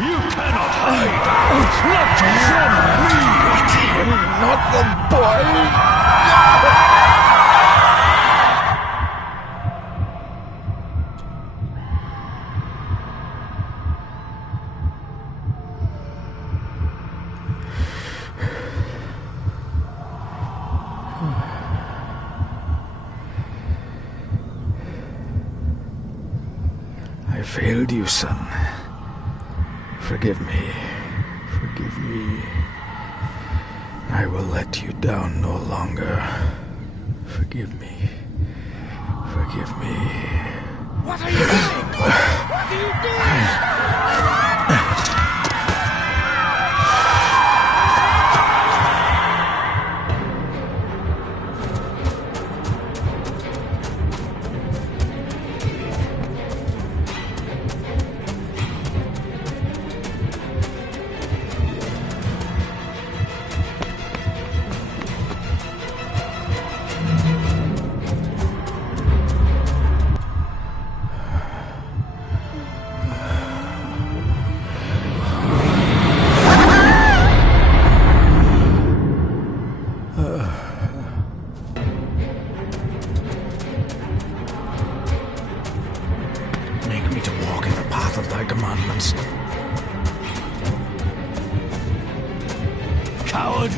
You cannot hide! Not from me! I am not the boy! I failed you, son. Forgive me. Forgive me. I will let you down no longer. Forgive me. Forgive me. What are you doing? What are you doing? Make me to walk in the path of thy commandments. Coward!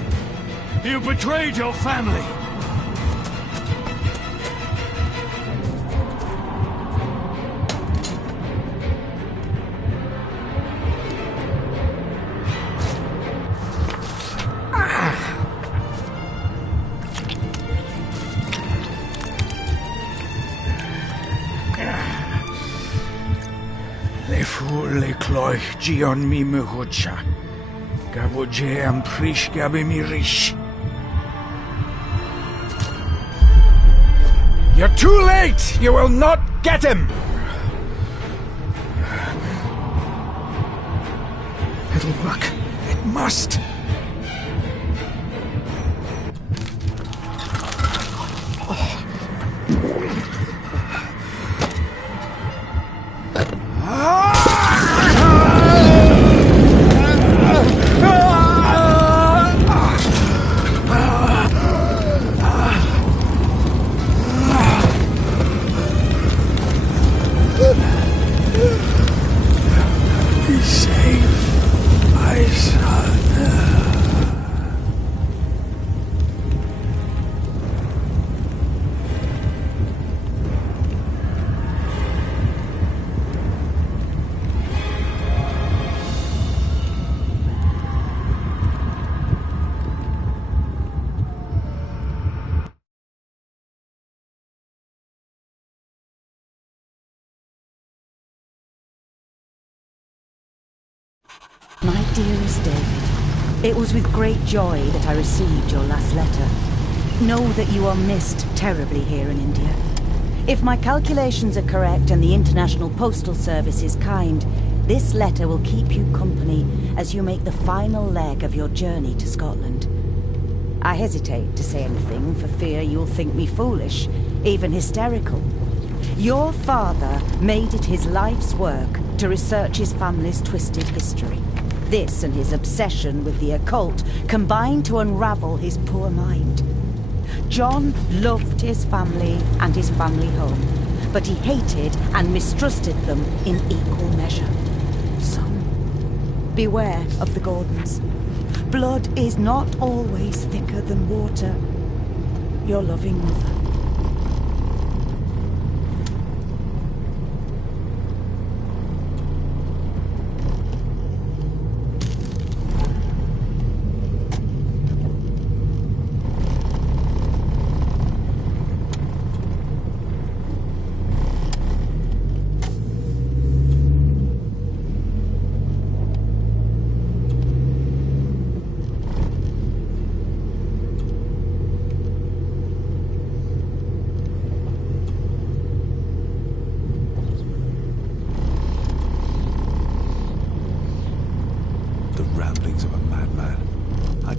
You betrayed your family! Le fu le cloich gion mi mehucha. Gaboje am prish gabe mi rish. You're too late! You will not get him! It'll work. It must. Be safe, my son. My dearest David, it was with great joy that I received your last letter. Know that you are missed terribly here in India. If my calculations are correct and the International Postal Service is kind, this letter will keep you company as you make the final leg of your journey to Scotland. I hesitate to say anything for fear you'll think me foolish, even hysterical. Your father made it his life's work to research his family's twisted history. This and his obsession with the occult combined to unravel his poor mind. John loved his family and his family home, but he hated and mistrusted them in equal measure. Son, beware of the Gordons. Blood is not always thicker than water. Your loving mother.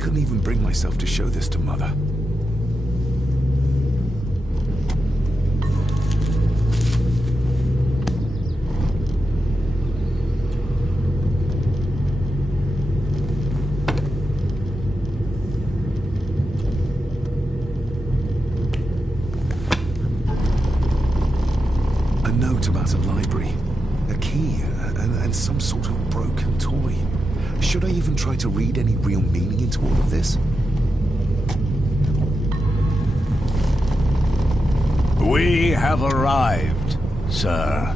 couldn't even bring myself to show this to Mother. A note about a library, a key, and some sort of broken toy. Should I even try to read any real meaning into all of this? We have arrived, sir.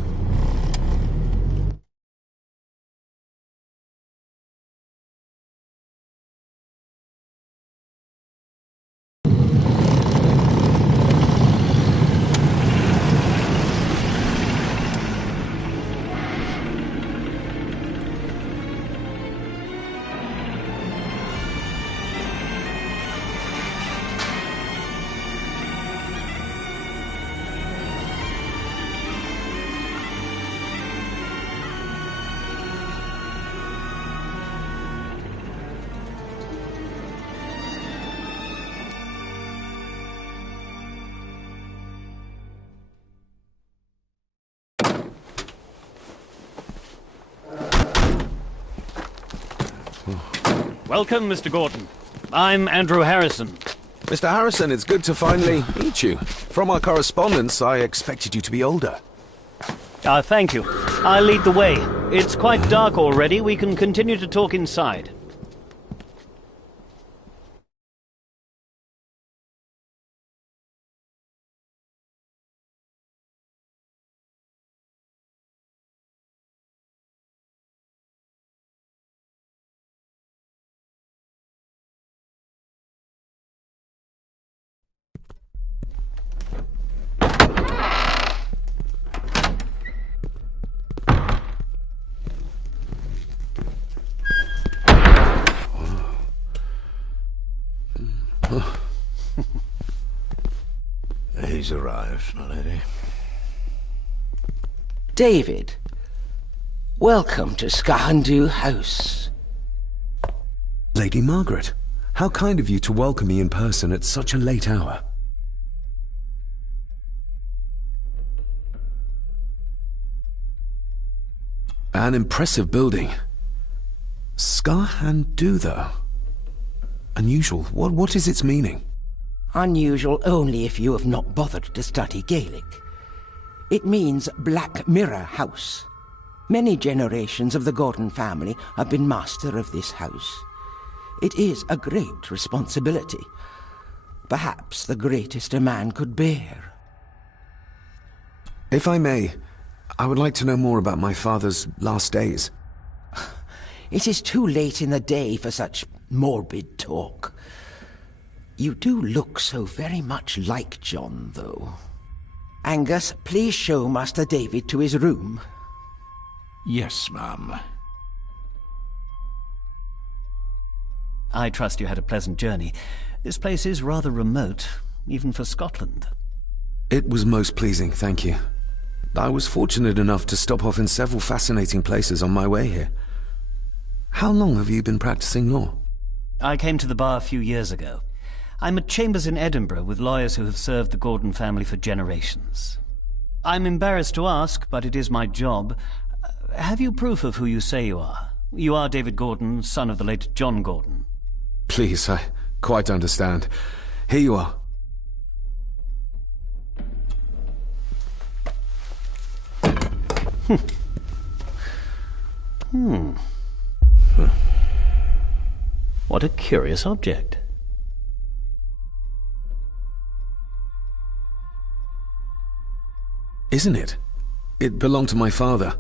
Welcome, Mr. Gordon. I'm Andrew Harrison. Mr. Harrison, it's good to finally meet you. From our correspondence, I expected you to be older. Thank you. I'll lead the way. It's quite dark already. We can continue to talk inside. He's arrived, my lady. David, welcome to Skahandu House. Lady Margaret, how kind of you to welcome me in person at such a late hour. An impressive building. Skahandu, though. Unusual. What is its meaning? Unusual only if you have not bothered to study Gaelic. It means Black Mirror House. Many generations of the Gordon family have been master of this house. It is a great responsibility. Perhaps the greatest a man could bear. If I may, I would like to know more about my father's last days. It is too late in the day for such morbid talk. You do look so very much like John, though. Angus, please show Master David to his room. Yes, ma'am. I trust you had a pleasant journey. This place is rather remote, even for Scotland. It was most pleasing, thank you. I was fortunate enough to stop off in several fascinating places on my way here. How long have you been practicing law? I came to the bar a few years ago. I'm at chambers in Edinburgh with lawyers who have served the Gordon family for generations. I'm embarrassed to ask, but it is my job. Have you proof of who you say you are? You are David Gordon, son of the late John Gordon. Please, I quite understand. Here you are. What a curious object. Isn't it? It belonged to my father.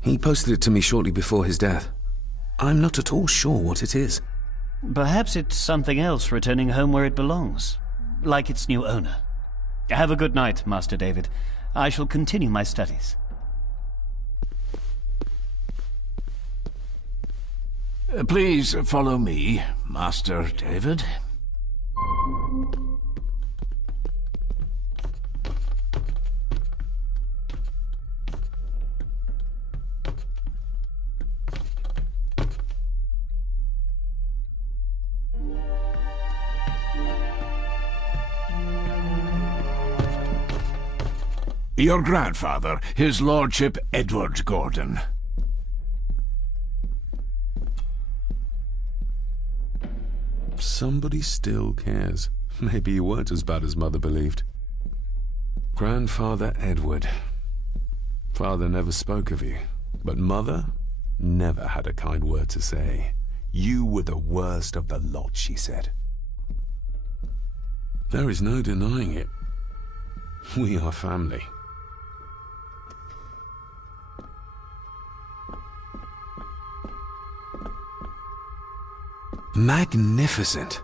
He posted it to me shortly before his death. I'm not at all sure what it is. Perhaps it's something else returning home where it belongs, like its new owner. Have a good night, Master David. I shall continue my studies. Please follow me, Master David. Your grandfather, his lordship Edward Gordon. Somebody still cares. Maybe you weren't as bad as Mother believed. Grandfather Edward. Father never spoke of you, but Mother never had a kind word to say. You were the worst of the lot, she said. There is no denying it. We are family. Magnificent.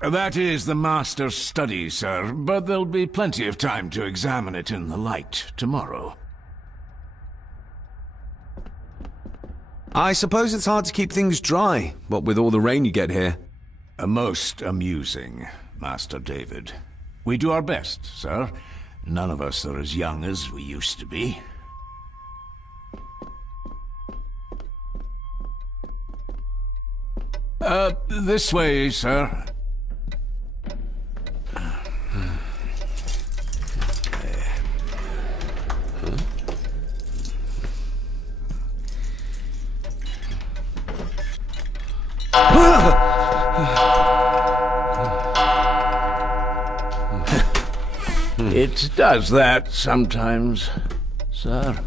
That is the master's study, sir, but there'll be plenty of time to examine it in the light tomorrow. I suppose it's hard to keep things dry, what with all the rain you get here. Most amusing, Master David. We do our best, sir. None of us are as young as we used to be. This way, sir. It does that sometimes, sir.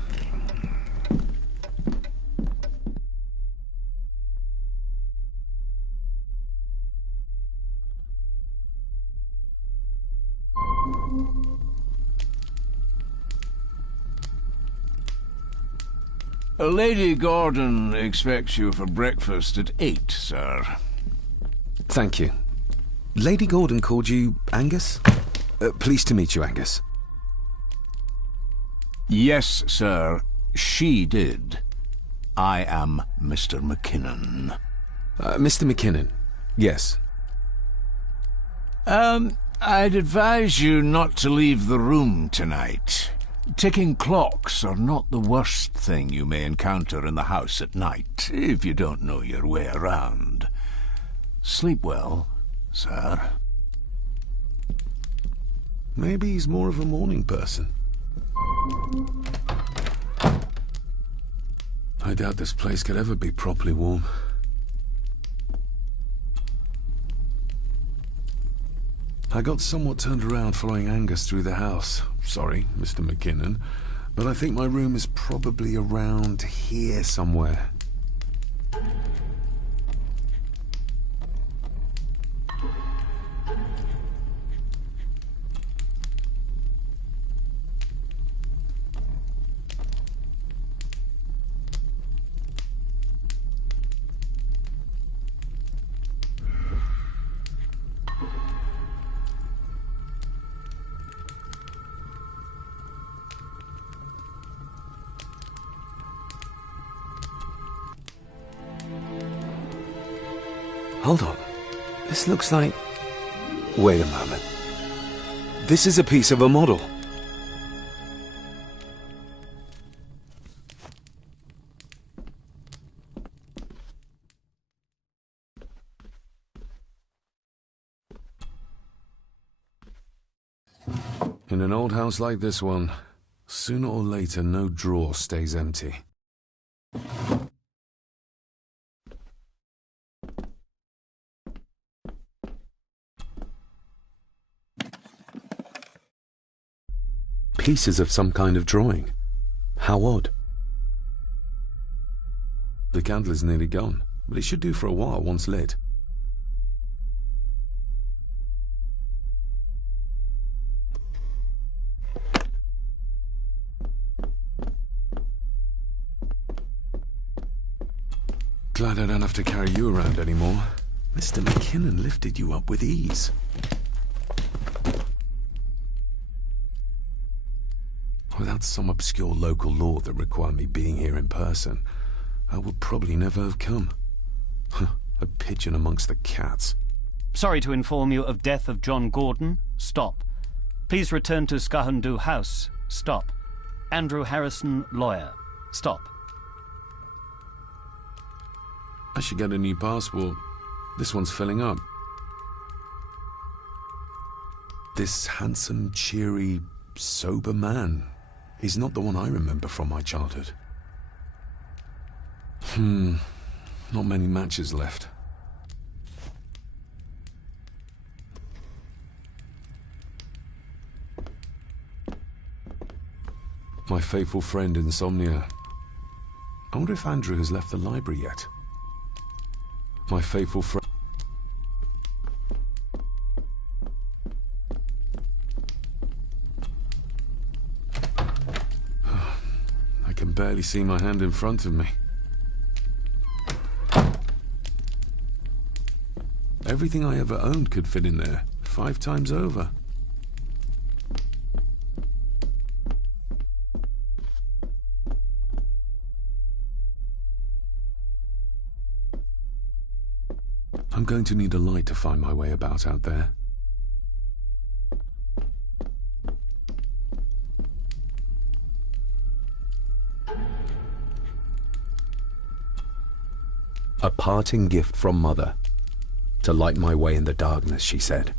Lady Gordon expects you for breakfast at 8, sir. Thank you. Lady Gordon called you Angus? Pleased to meet you, Angus. Yes, sir. She did. I am Mr. McKinnon. Mr. McKinnon. Yes. I'd advise you not to leave the room tonight. Ticking clocks are not the worst thing you may encounter in the house at night, if you don't know your way around. Sleep well, sir. Maybe he's more of a morning person. I doubt this place could ever be properly warm. I got somewhat turned around following Angus through the house. Sorry, Mr. McKinnon, but I think my room is probably around here somewhere. Hold on. This looks like... Wait a moment. This is a piece of a model. In an old house like this one, sooner or later no drawer stays empty. Pieces of some kind of drawing. How odd. The candle is nearly gone, but it should do for a while once lit. Glad I don't have to carry you around anymore. Mr. McKinnon lifted you up with ease. Without some obscure local law that required me being here in person, I would probably never have come. A pigeon amongst the cats. Sorry to inform you of death of John Gordon. Stop. Please return to Skahundu House. Stop. Andrew Harrison, lawyer. Stop. I should get a new passport. This one's filling up. This handsome, cheery, sober man. is not the one I remember from my childhood. Not many matches left. My faithful friend Insomnia. I wonder if Andrew has left the library yet. My faithful friend. I can barely see my hand in front of me. Everything I ever owned could fit in there, 5 times over. I'm going to need a light to find my way about out there. A parting gift from Mother. To light my way in the darkness, she said.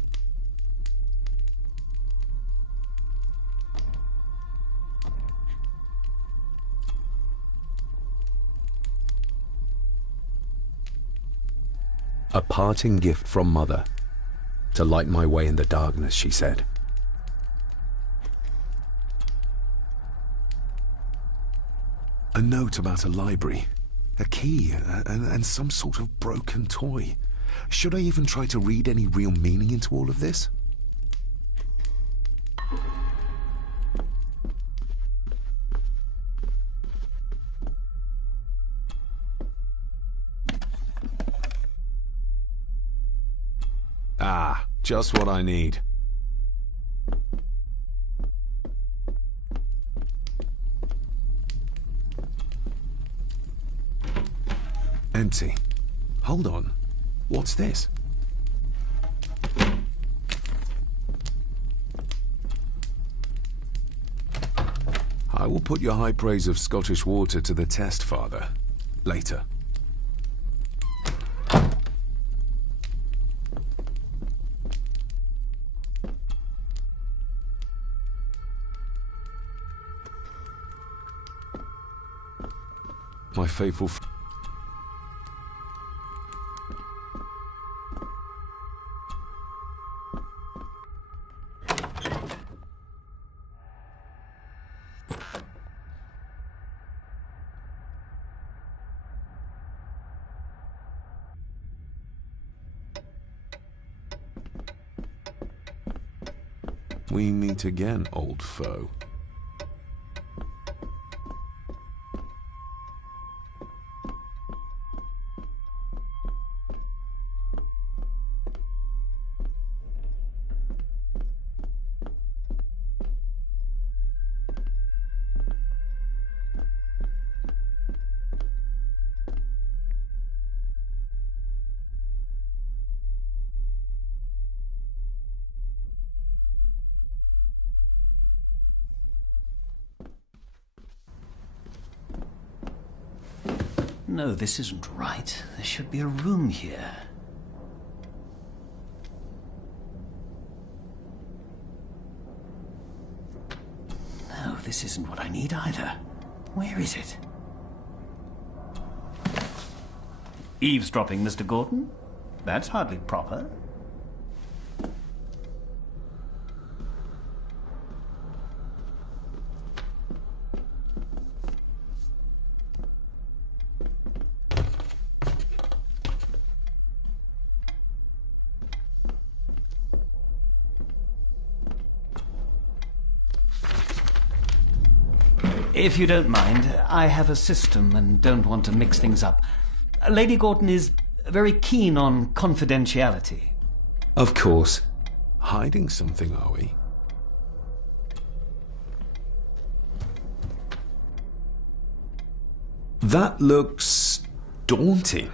A parting gift from Mother. To light my way in the darkness, she said. A note about a library. A key and some sort of broken toy. Should I even try to read any real meaning into all of this? Ah, just what I need. Empty. Hold on. What's this? I will put your high praise of Scottish water to the test, Father. Later. My faithful We meet again, old foe. No, this isn't right. There should be a room here. No, this isn't what I need either. Where is it? Eavesdropping, Mr. Gordon? That's hardly proper. If you don't mind, I have a system and don't want to mix things up. Lady Gordon is very keen on confidentiality. Of course. Hiding something, are we? That looks daunting.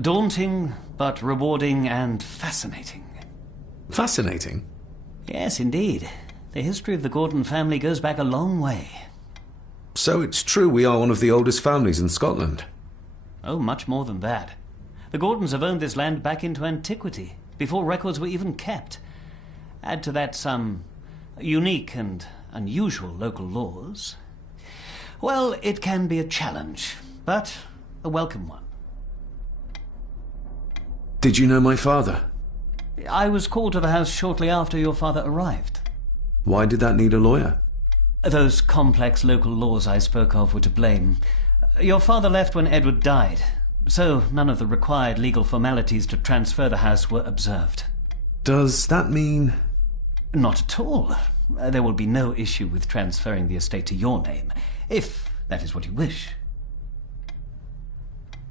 Daunting, but rewarding and fascinating. Fascinating? Yes, indeed. The history of the Gordon family goes back a long way. So it's true we are one of the oldest families in Scotland? Oh, much more than that. The Gordons have owned this land back into antiquity, before records were even kept. Add to that some unique and unusual local laws, well, it can be a challenge, but a welcome one. Did you know my father? I was called to the house shortly after your father arrived. Why did that need a lawyer? Those complex local laws I spoke of were to blame. Your father left when Edward died, so none of the required legal formalities to transfer the house were observed. Does that mean... Not at all. There will be no issue with transferring the estate to your name, if that is what you wish.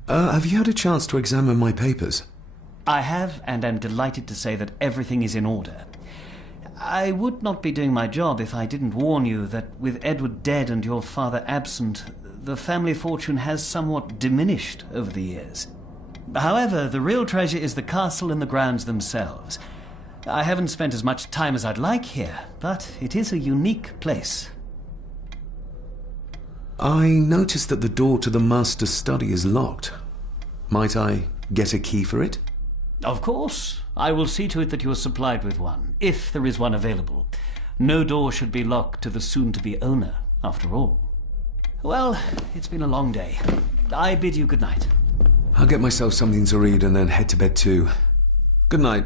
Have you had a chance to examine my papers? I have, and am delighted to say that everything is in order. I would not be doing my job if I didn't warn you that with Edward dead and your father absent, the family fortune has somewhat diminished over the years. However, the real treasure is the castle and the grounds themselves. I haven't spent as much time as I'd like here, but it is a unique place. I noticed that the door to the master's study is locked. Might I get a key for it? Of course. I will see to it that you are supplied with one, if there is one available. No door should be locked to the soon-to-be owner, after all. Well, it's been a long day. I bid you good night. I'll get myself something to read and then head to bed too. Good night.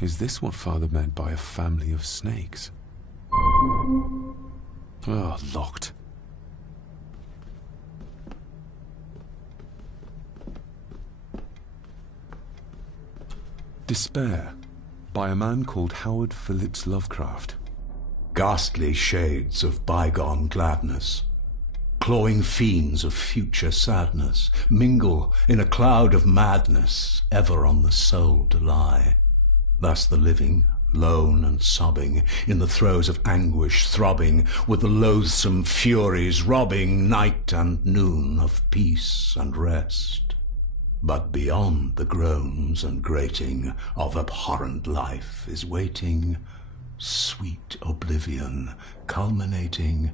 Is this what Father meant by a family of snakes? Oh, locked. Despair, by a man called Howard Phillips Lovecraft. Ghastly shades of bygone gladness, clawing fiends of future sadness, mingle in a cloud of madness, ever on the soul to lie. Thus the living, lone and sobbing, in the throes of anguish throbbing, with the loathsome furies robbing night and noon of peace and rest. But beyond the groans and grating of abhorrent life is waiting sweet oblivion, culminating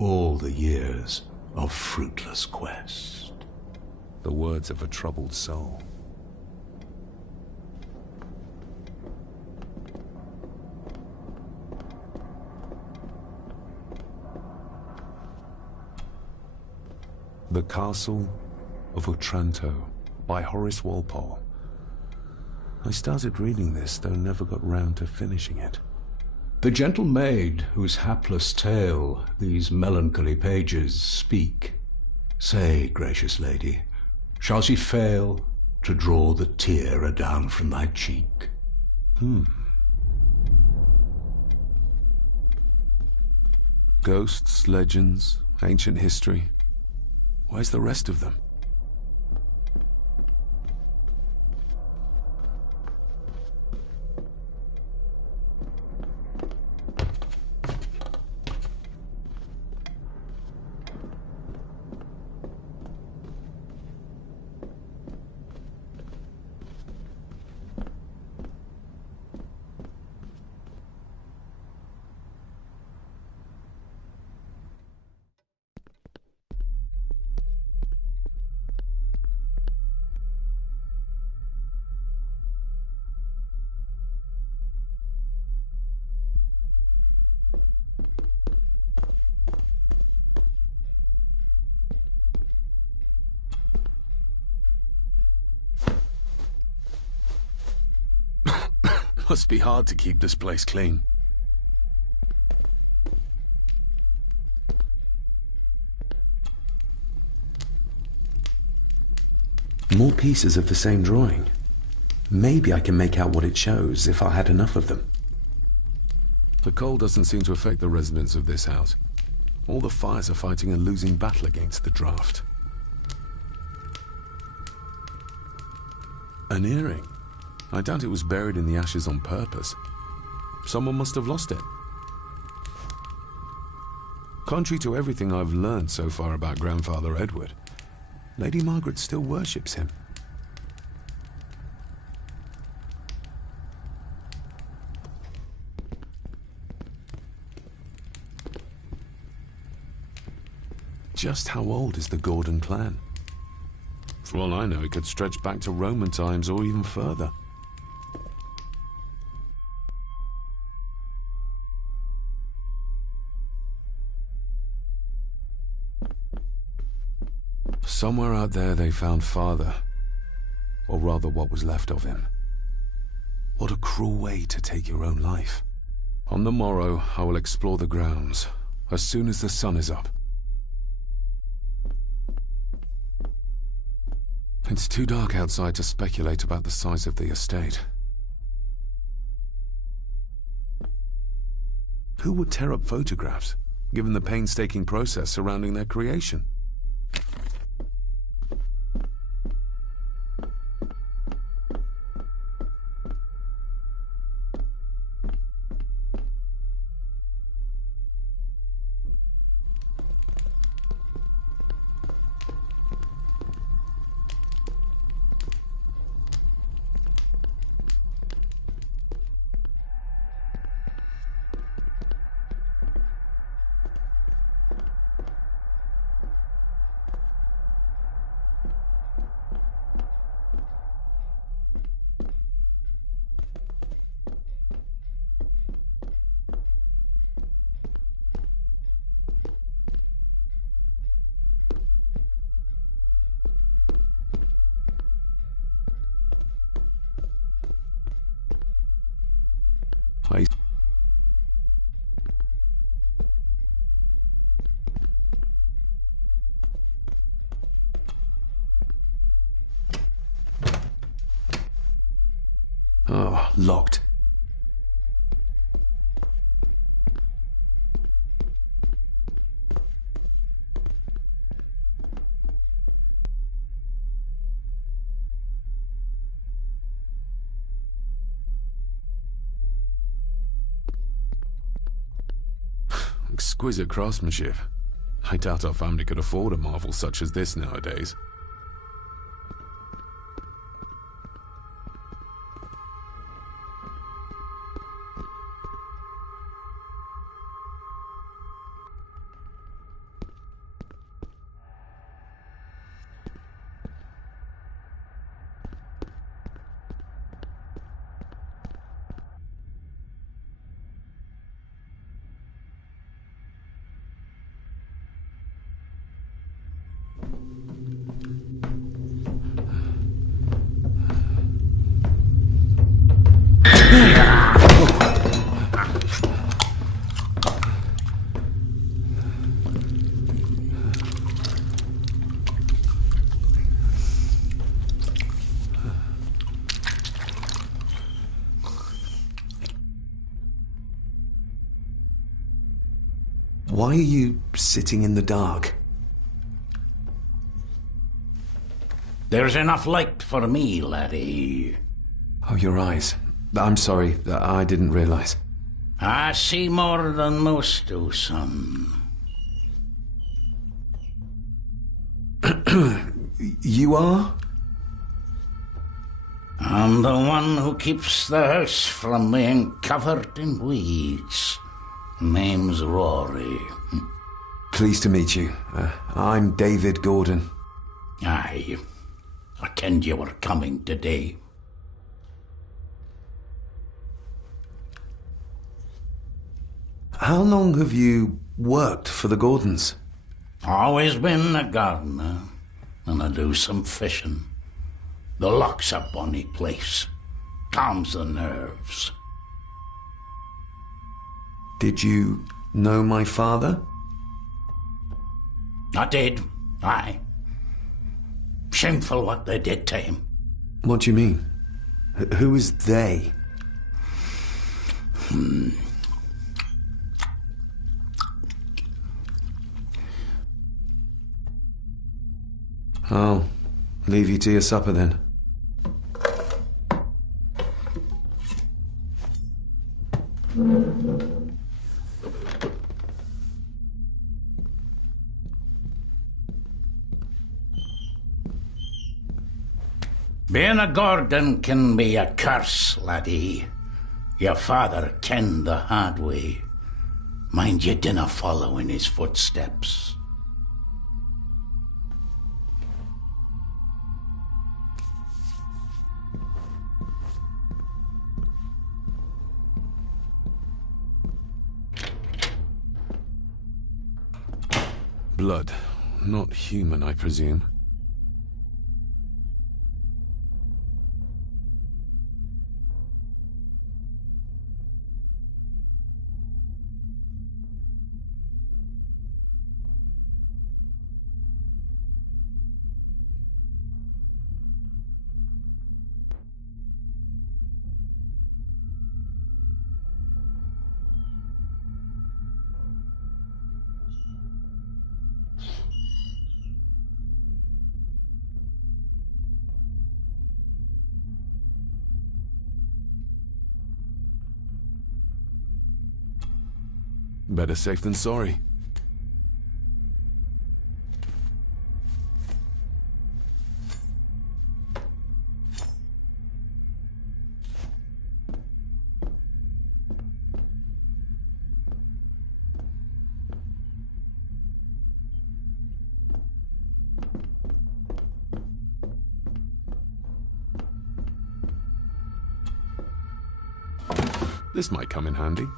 all the years of fruitless quest. The words of a troubled soul. The Castle of Otranto by Horace Walpole. I started reading this, though never got round to finishing it. The gentle maid whose hapless tale these melancholy pages speak, say, gracious lady, shall she fail to draw the tear adown from thy cheek? Ghosts, legends, ancient history. Where's the rest of them? Must be hard to keep this place clean. More pieces of the same drawing. Maybe I can make out what it shows if I had enough of them. The cold doesn't seem to affect the residents of this house. All the fires are fighting a losing battle against the draft. An earring. I doubt it was buried in the ashes on purpose. Someone must have lost it. Contrary to everything I've learned so far about Grandfather Edward, Lady Margaret still worships him. Just how old is the Gordon clan? For all I know, it could stretch back to Roman times or even further. Somewhere out there they found Father, or rather what was left of him. What a cruel way to take your own life. On the morrow, I will explore the grounds, as soon as the sun is up. It's too dark outside to speculate about the size of the estate. Who would tear up photographs, given the painstaking process surrounding their creation? I... Oh, locked. Exquisite craftsmanship. I doubt our family could afford a marvel such as this nowadays. Why are you sitting in the dark? There's enough light for me, laddie. Oh, your eyes. I'm sorry, I didn't realize. I see more than most do, son. You are? I'm the one who keeps the house from being covered in weeds. Name's Rory. Pleased to meet you. I'm David Gordon. Aye. I kenned you were coming today. How long have you worked for the Gordons? Always been a gardener, and I do some fishing. The loch's a bonny place. Calms the nerves. Did you know my father? I did, aye. Shameful what they did to him. What do you mean? Who is they? I'll leave you to your supper then. Being a Gordon can be a curse, laddie. Your father kenned the hard way. Mind you dinna follow in his footsteps. Blood. Not human, I presume. Better safe than sorry. This might come in handy.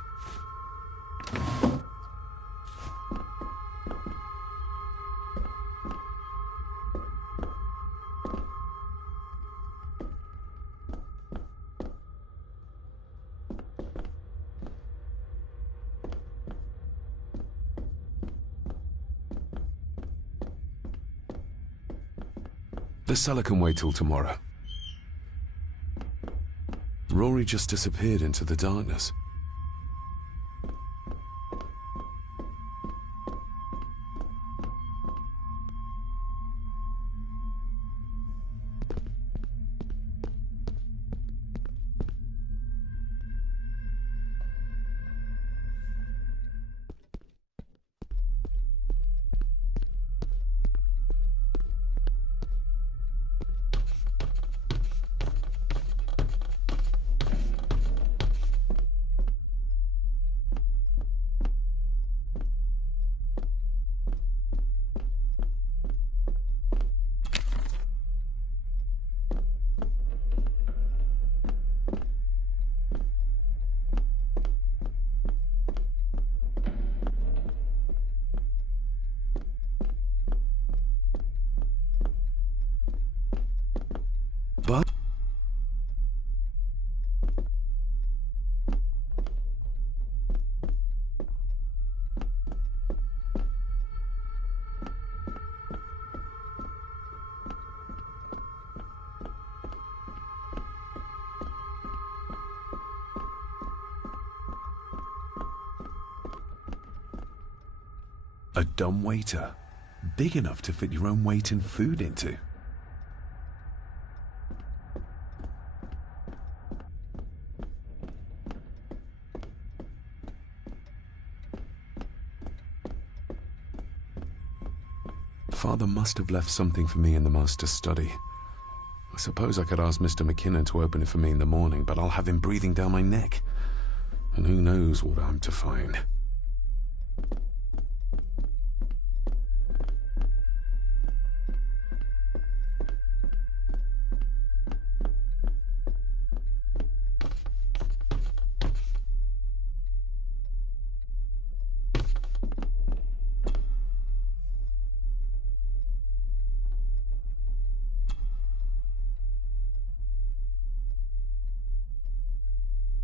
The cellar can wait till tomorrow. Rory just disappeared into the darkness. But a dumbwaiter, big enough to fit your own weight and food into. Father must have left something for me in the master's study. I suppose I could ask Mr. McKinnon to open it for me in the morning, but I'll have him breathing down my neck. And who knows what I'm to find.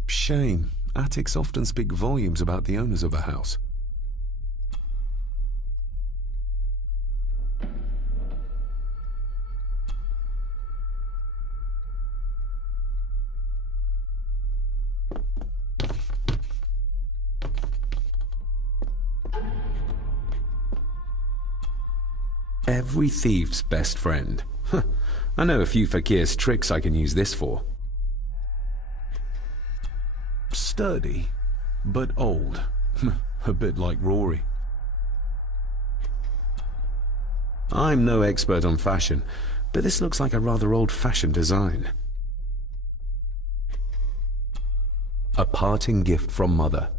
Shame. Attics often speak volumes about the owners of a house. Every thief's best friend. I know a few fakir's tricks I can use this for. Sturdy, but old. A bit like Rory. I'm no expert on fashion, But this looks like a rather old-fashioned design. A parting gift from Mother.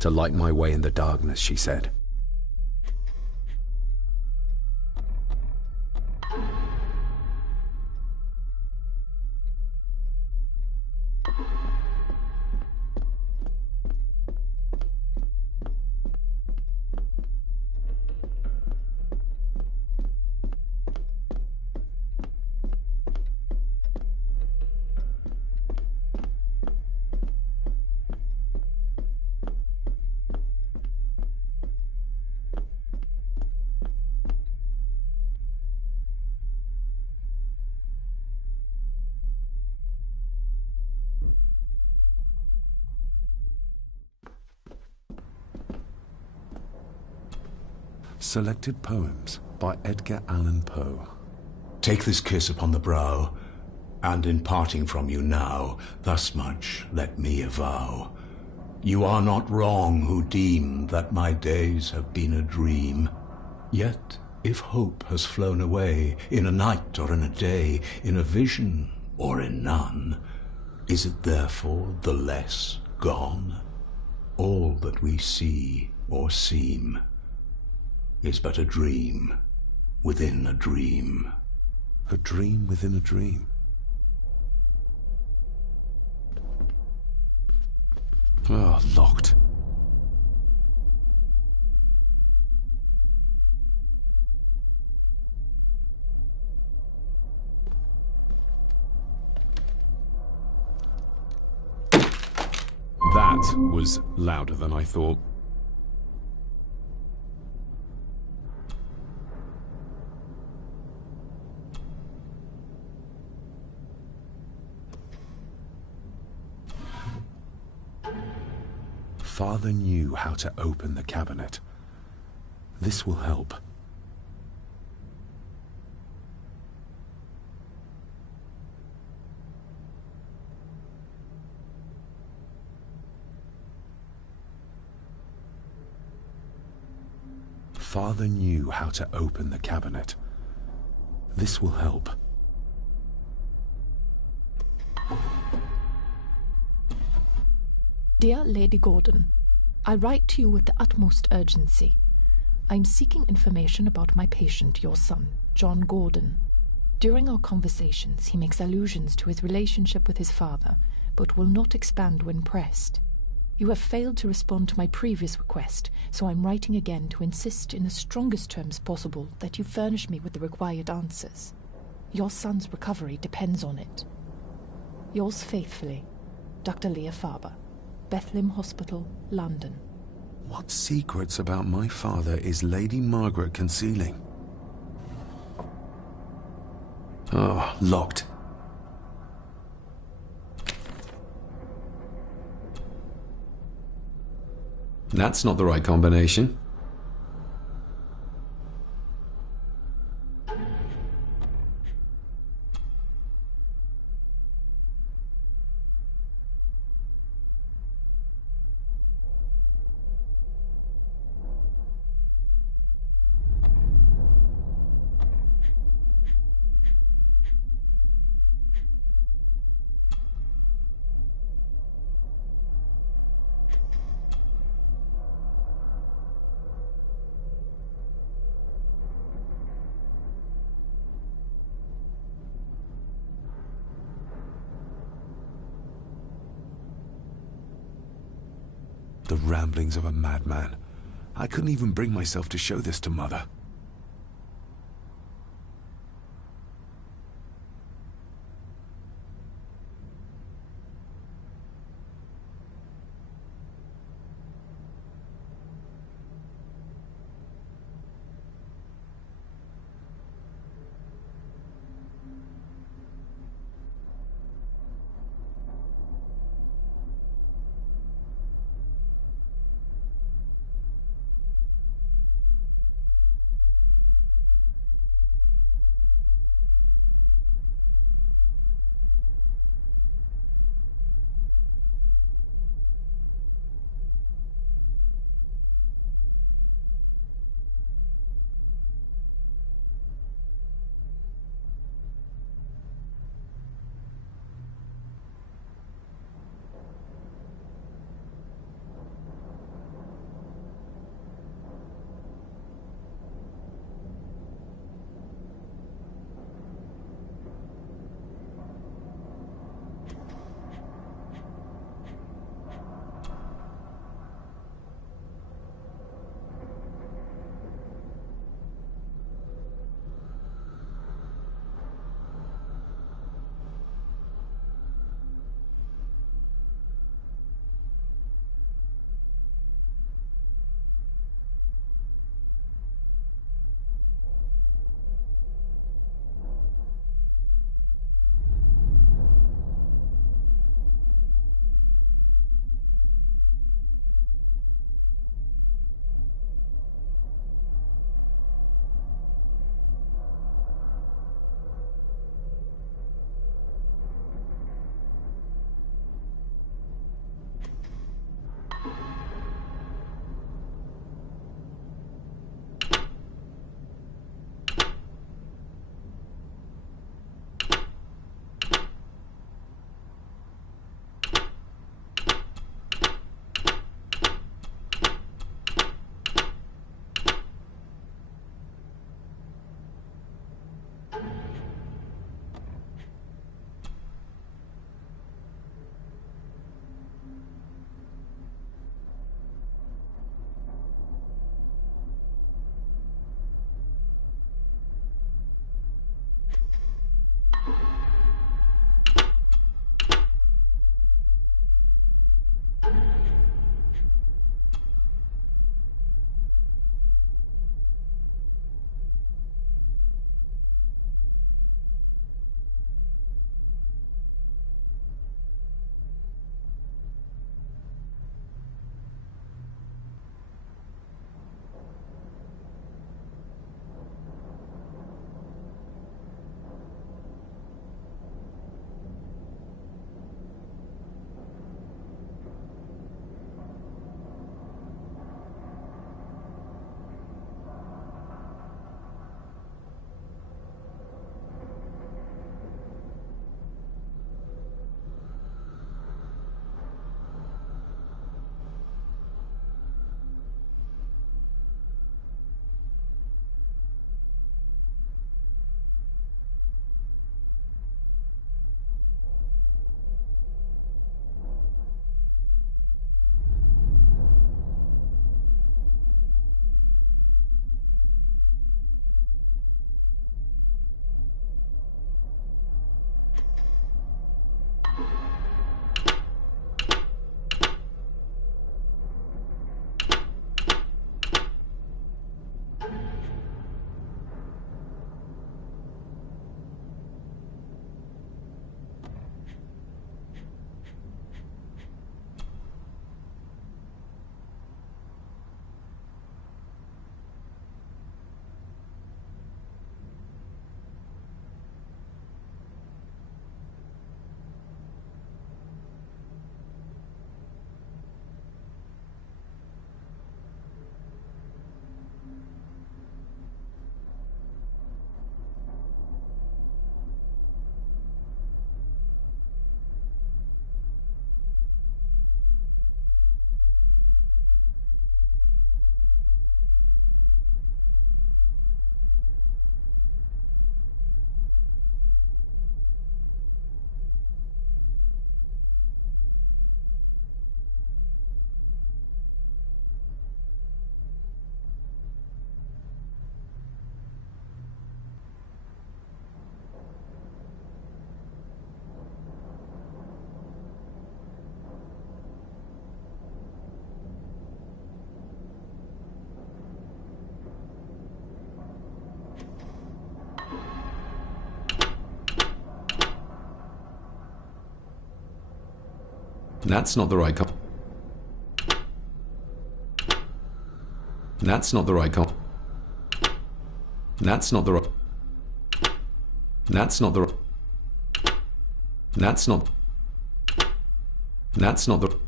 To light my way in the darkness, she said. Selected Poems by Edgar Allan Poe. Take this kiss upon the brow, and in parting from you now, thus much let me avow. You are not wrong who deem that my days have been a dream. Yet, if hope has flown away, in a night or in a day, in a vision or in none, is it therefore the less gone? All that we see or seem is but a dream within a dream. A dream within a dream. Ah, locked. That was louder than I thought. Father knew how to open the cabinet. This will help. Father knew how to open the cabinet. This will help. Dear Lady Gordon, I write to you with the utmost urgency. I am seeking information about my patient, your son, John Gordon. During our conversations, he makes allusions to his relationship with his father, but will not expand when pressed. You have failed to respond to my previous request, so I'm writing again to insist in the strongest terms possible that you furnish me with the required answers. Your son's recovery depends on it. Yours faithfully, Dr. Leah Farber, Bethlehem Hospital, London. What secrets about my father is Lady Margaret concealing? Oh, locked. That's not the right combination. The ramblings of a madman. I couldn't even bring myself to show this to Mother. That's not the right com- That's not the right com- That's not the right... That's not the right... That's not... That's not the...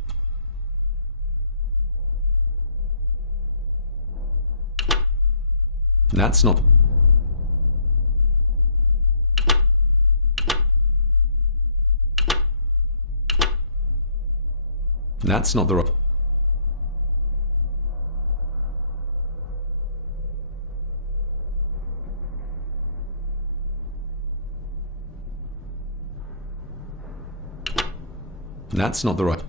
That's not... That's not the right... That's not the right...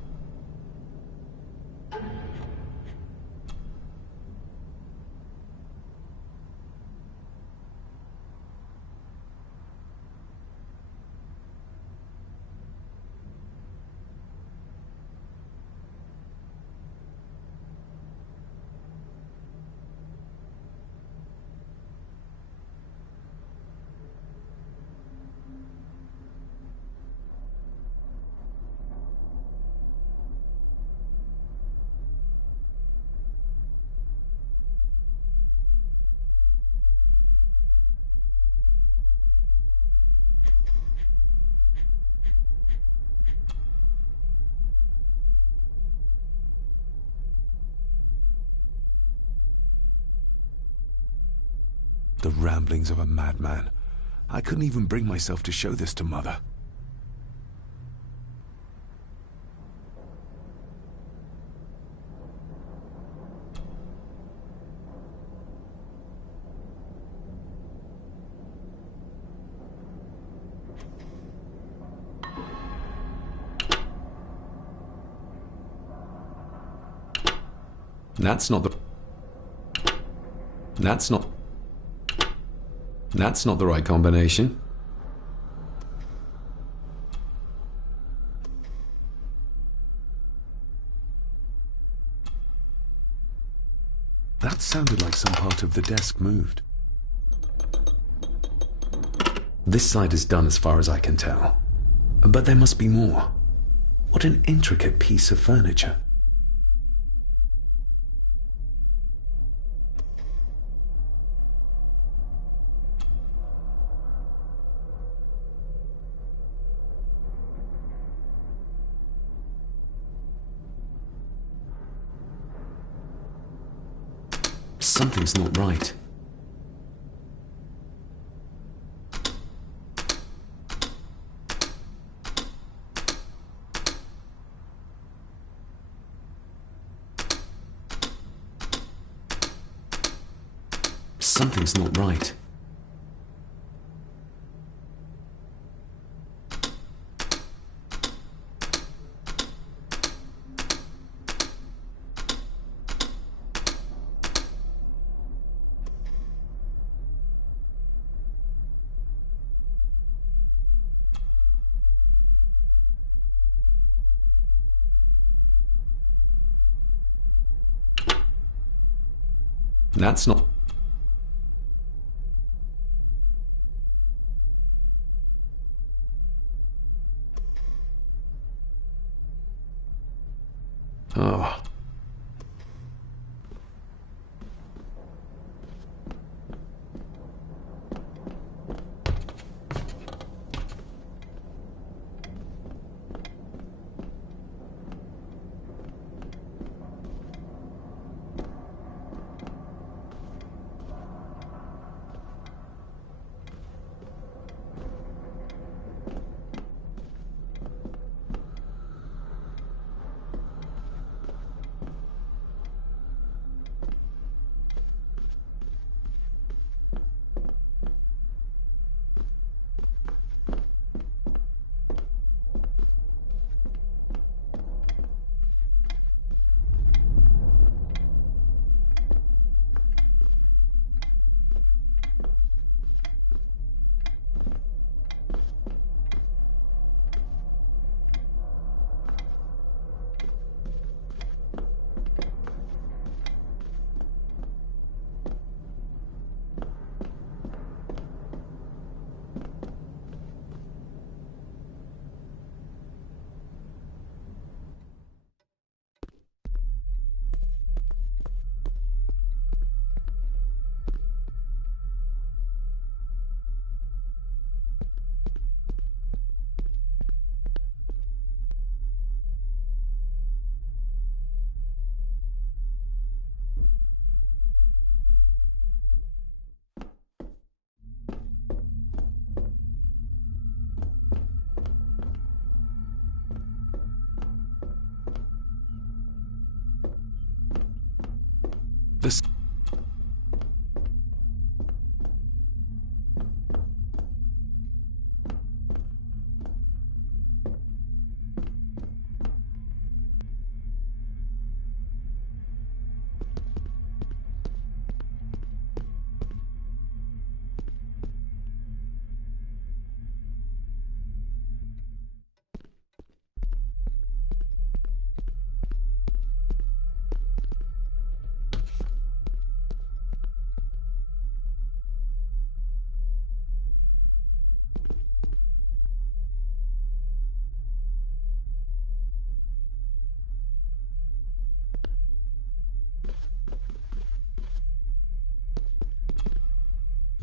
The ramblings of a madman. I couldn't even bring myself to show this to Mother. That's not the... That's not... That's not the right combination. That sounded like some part of the desk moved. This side is done as far as I can tell. But there must be more. What an intricate piece of furniture. Something's not right. Something's not right. That's not... Oh.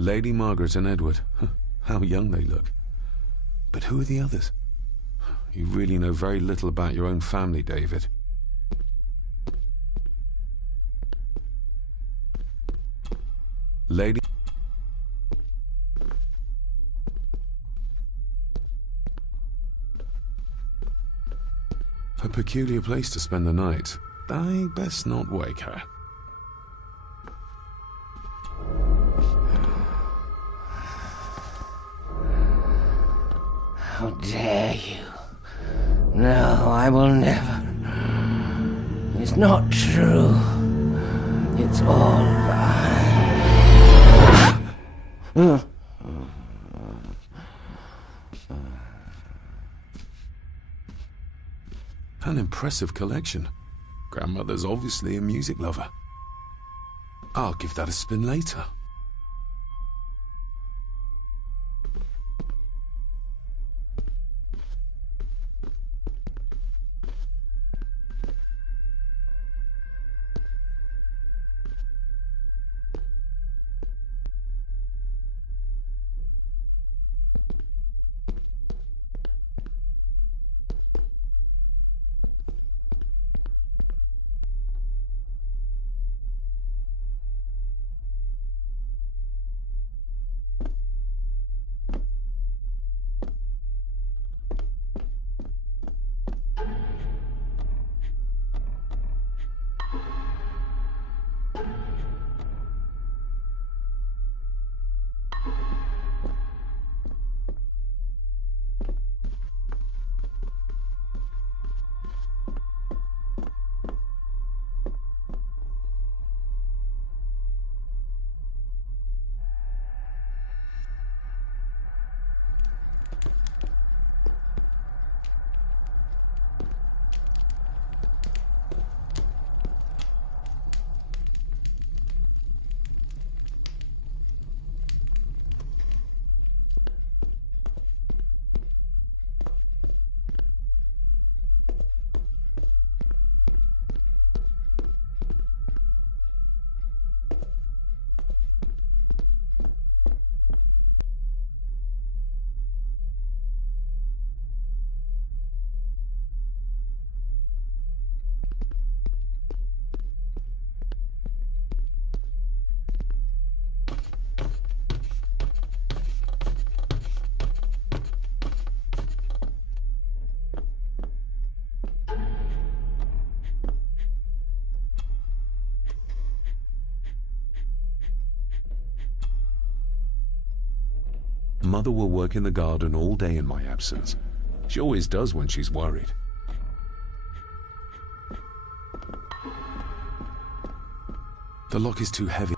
Lady Margaret and Edward. How young they look. But who are the others? You really know very little about your own family, David. Lady... A peculiar place to spend the night. I best not wake her. How dare you? No, I will never. It's not true. It's all lie. An impressive collection. Grandmother's obviously a music lover. I'll give that a spin later. Mother will work in the garden all day in my absence. She always does when she's worried. The lock is too heavy.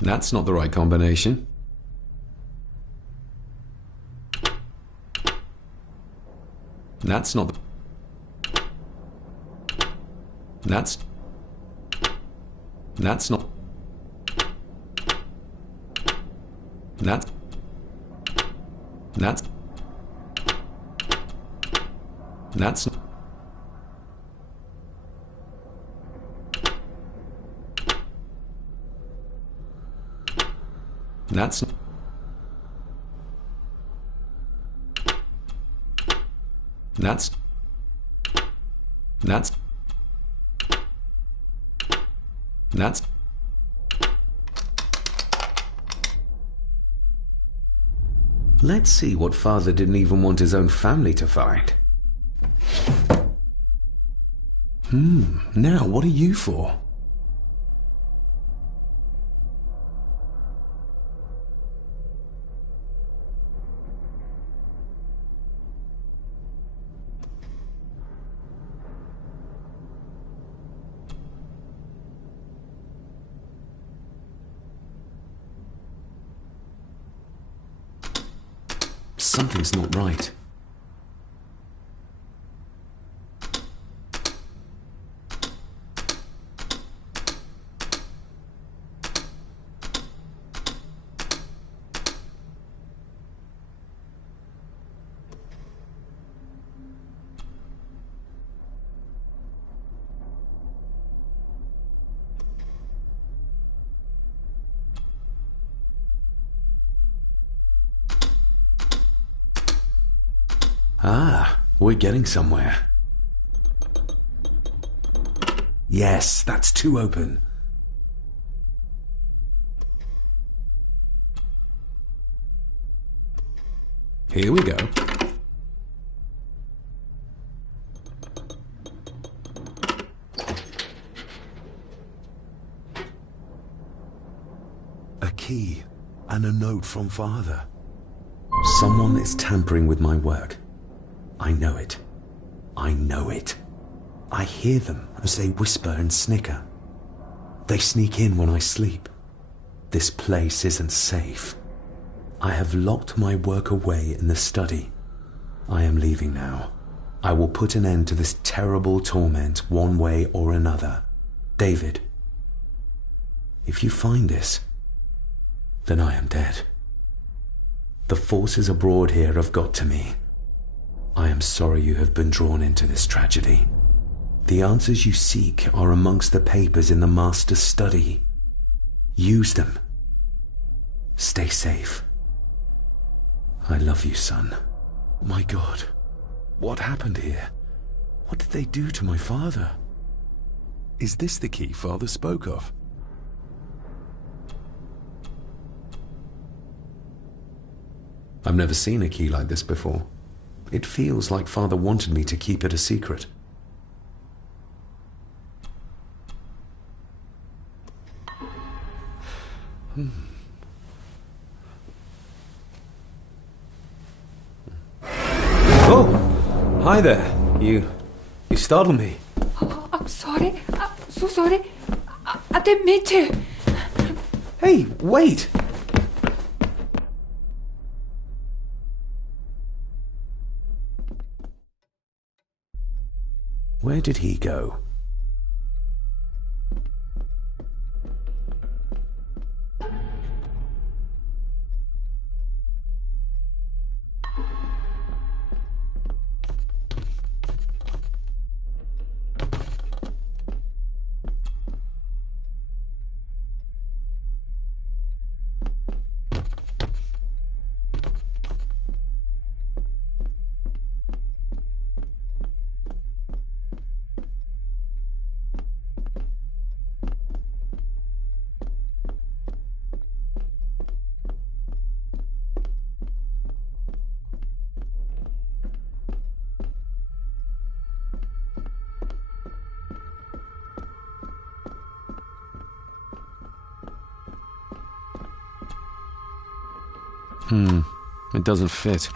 That's not the right combination. That's not the... That's not... That's... That's... That's... That's... That's... That's... That's... Let's see what Father didn't even want his own family to find. Now what are you for? Something's not right. Ah, we're getting somewhere. Yes, that's too open. Here we go. A key and a note from Father. Someone is tampering with my work. I know it. I know it. I hear them as they whisper and snicker. They sneak in when I sleep. This place isn't safe. I have locked my work away in the study. I am leaving now. I will put an end to this terrible torment one way or another. David, if you find this, then I am dead. The forces abroad here have got to me. I am sorry you have been drawn into this tragedy. The answers you seek are amongst the papers in the Master's study. Use them. Stay safe. I love you, son. My God, what happened here? What did they do to my father? Is this the key Father spoke of? I've never seen a key like this before. It feels like Father wanted me to keep it a secret. Oh! Hi there. You startled me. Oh, I'm sorry. I'm so sorry. I didn't mean to. Hey, wait! Where did he go? It doesn't fit.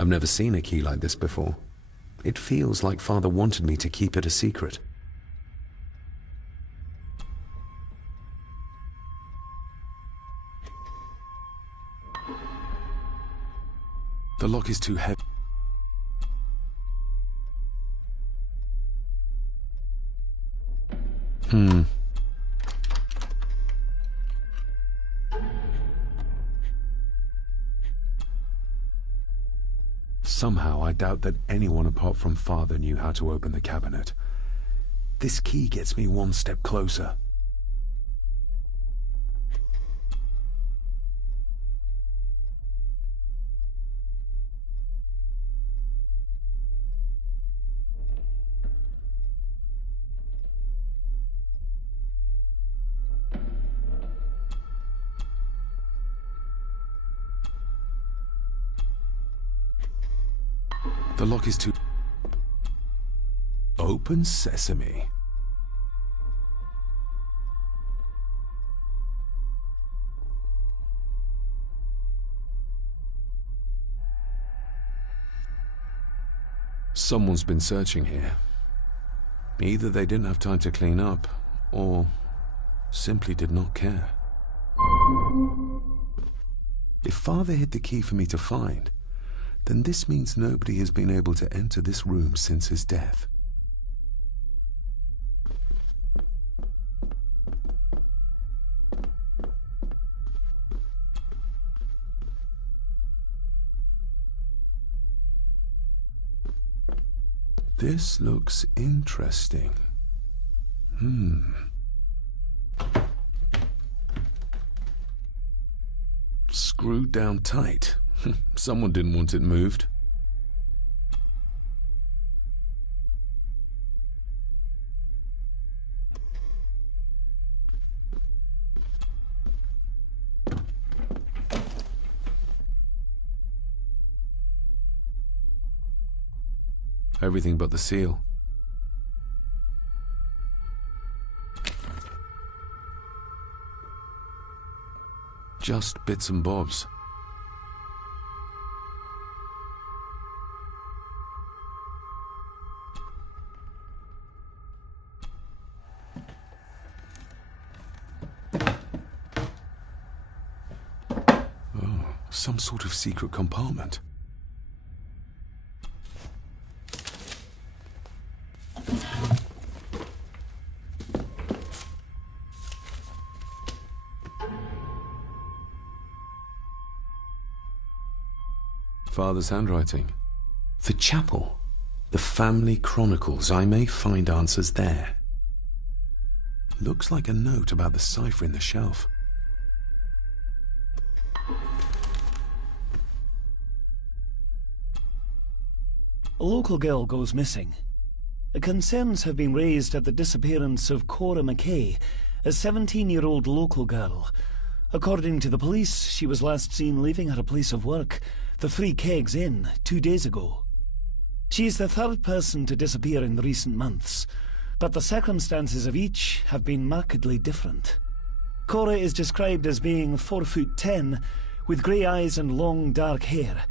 I've never seen a key like this before. It feels like Father wanted me to keep it a secret. The lock is too heavy. Somehow, I doubt that anyone apart from Father knew how to open the cabinet. This key gets me one step closer. The lock is too... Open sesame. Someone's been searching here. Either they didn't have time to clean up, or simply did not care. If Father hid the key for me to find, then this means nobody has been able to enter this room since his death. This looks interesting. Screwed down tight. Someone didn't want it moved. Everything but the seal. Just bits and bobs. Some sort of secret compartment. Father's handwriting. The chapel. The family chronicles. I may find answers there. Looks like a note about the cipher in the shelf. A local girl goes missing. Concerns have been raised at the disappearance of Cora McKay, a 17-year-old local girl. According to the police, she was last seen leaving her place of work, the Three Kegs Inn, 2 days ago. She is the third person to disappear in recent months, but the circumstances of each have been markedly different. Cora is described as being 4'10", with grey eyes and long dark hair.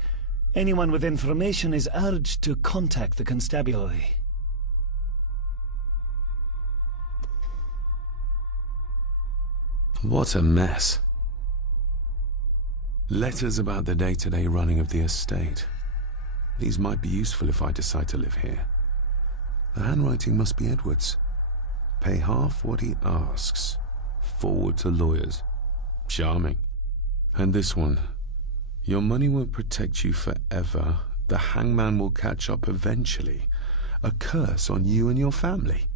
Anyone with information is urged to contact the constabulary. What a mess. Letters about the day-to-day running of the estate. These might be useful if I decide to live here. The handwriting must be Edward's. Pay half what he asks. Forward to lawyers. Charming. And this one. Your money won't protect you forever. The hangman will catch up eventually. A curse on you and your family.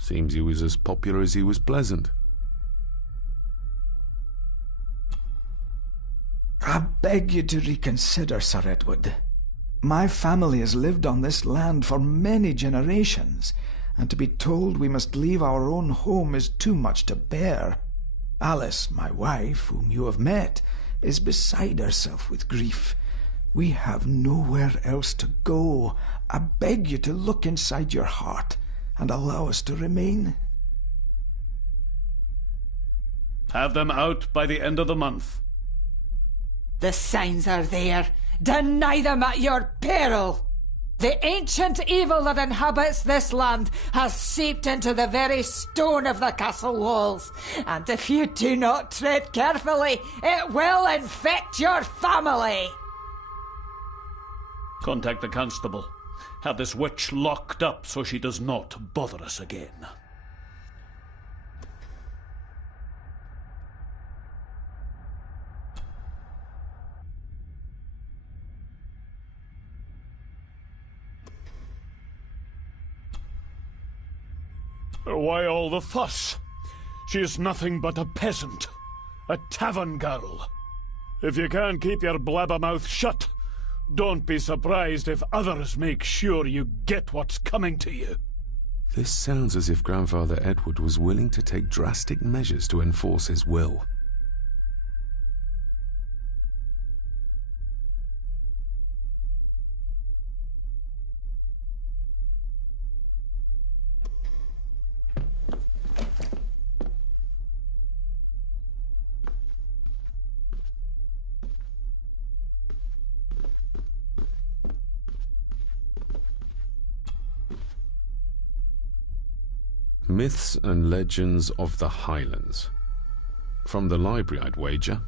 Seems he was as popular as he was pleasant. I beg you to reconsider, Sir Edward. My family has lived on this land for many generations, and to be told we must leave our own home is too much to bear. Alice, my wife, whom you have met, is beside herself with grief. We have nowhere else to go. I beg you to look inside your heart and allow us to remain. Have them out by the end of the month. The signs are there. Deny them at your peril. The ancient evil that inhabits this land has seeped into the very stone of the castle walls, and if you do not tread carefully, it will infect your family. Contact the constable. Have this witch locked up so she does not bother us again. Why all the fuss? She is nothing but a peasant, a tavern girl. If you can't keep your blabbermouth shut, don't be surprised if others make sure you get what's coming to you. This sounds as if Grandfather Edward was willing to take drastic measures to enforce his will. Myths and Legends of the Highlands. From the library, I'd wager.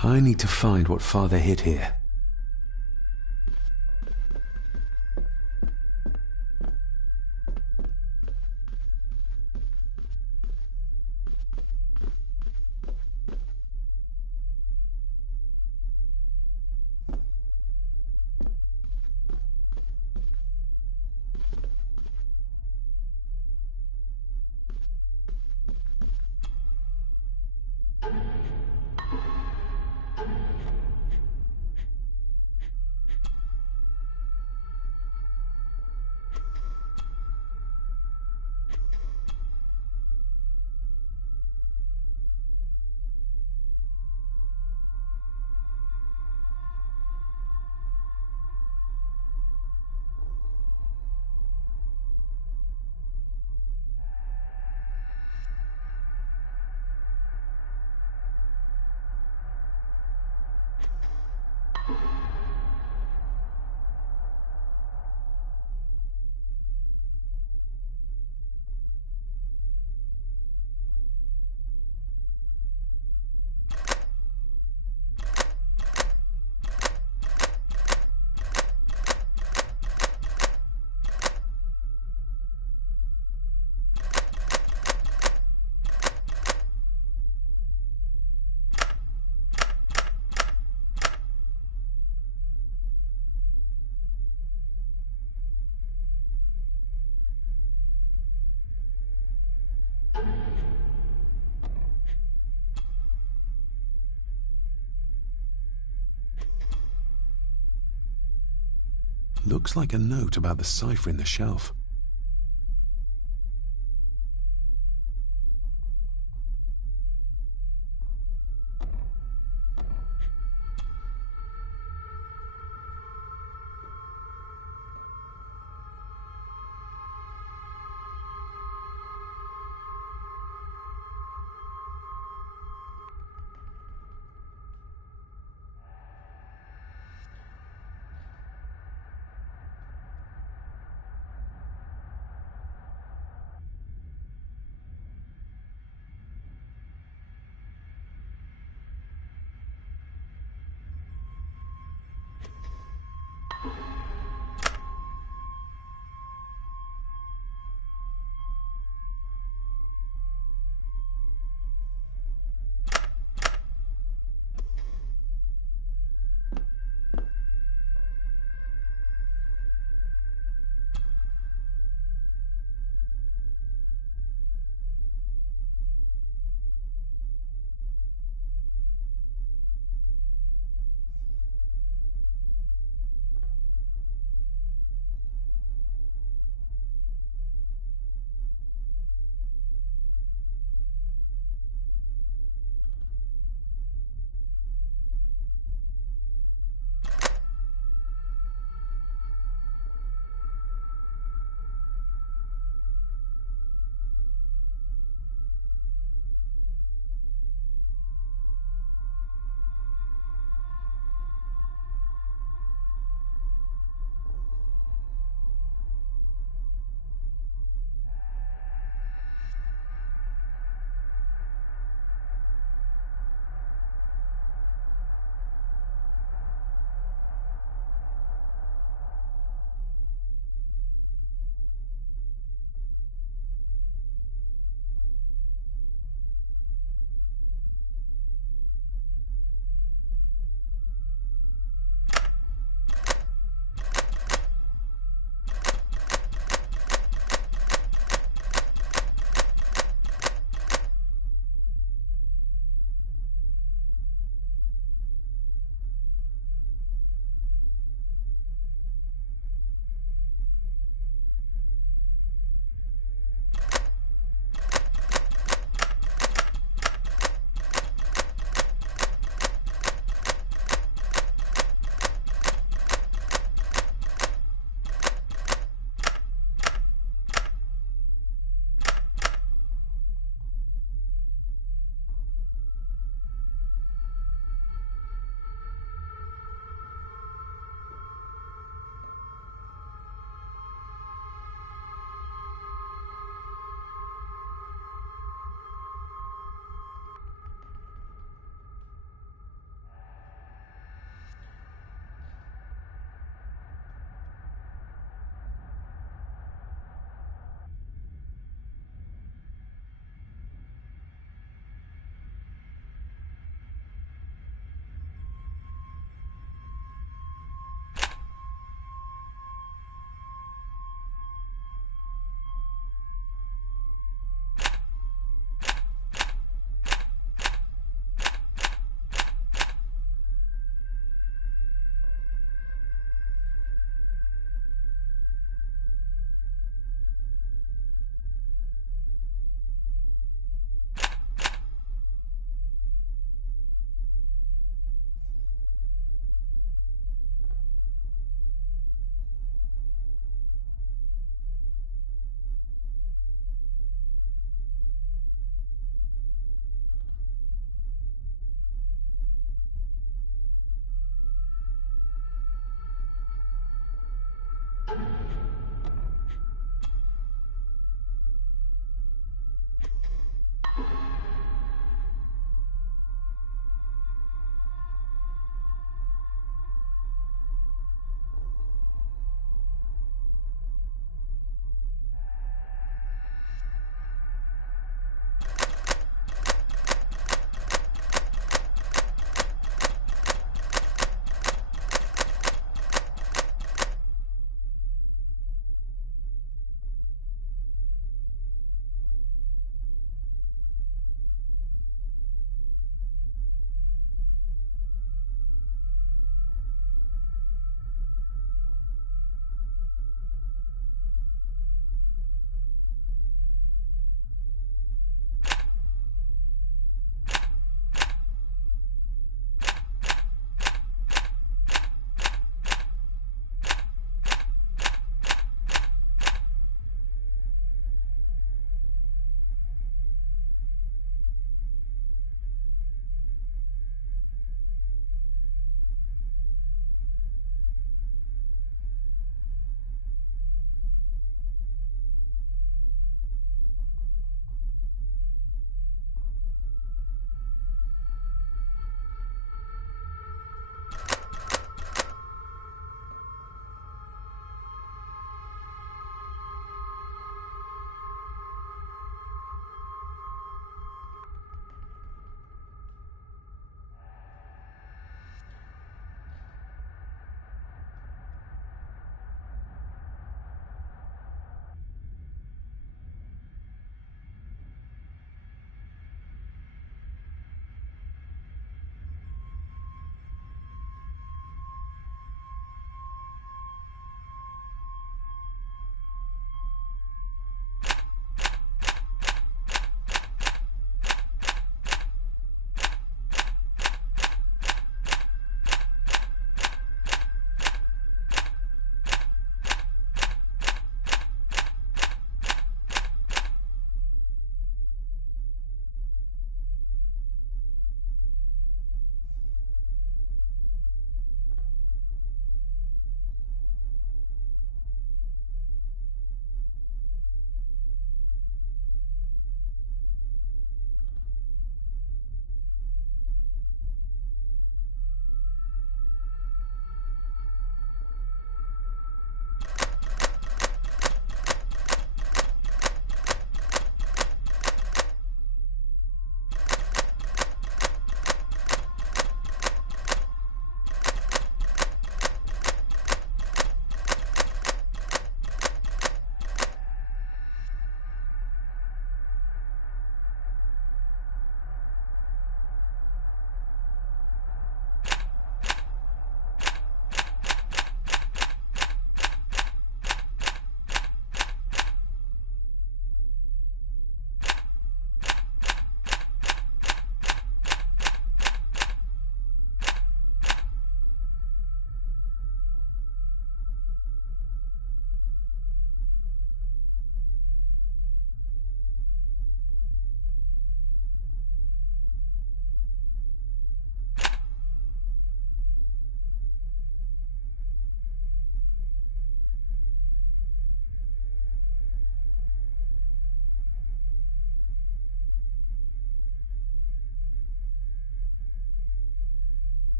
I need to find what Father hid here. Looks like a note about the cipher in the shelf.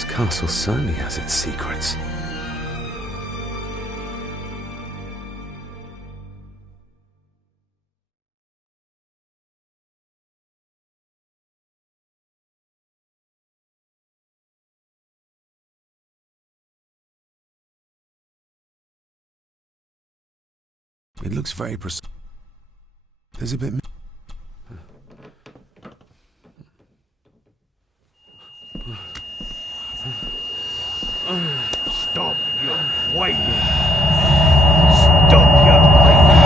This castle certainly has its secrets. It looks very precise. There's a bit... Stop your whining! Stop your whining!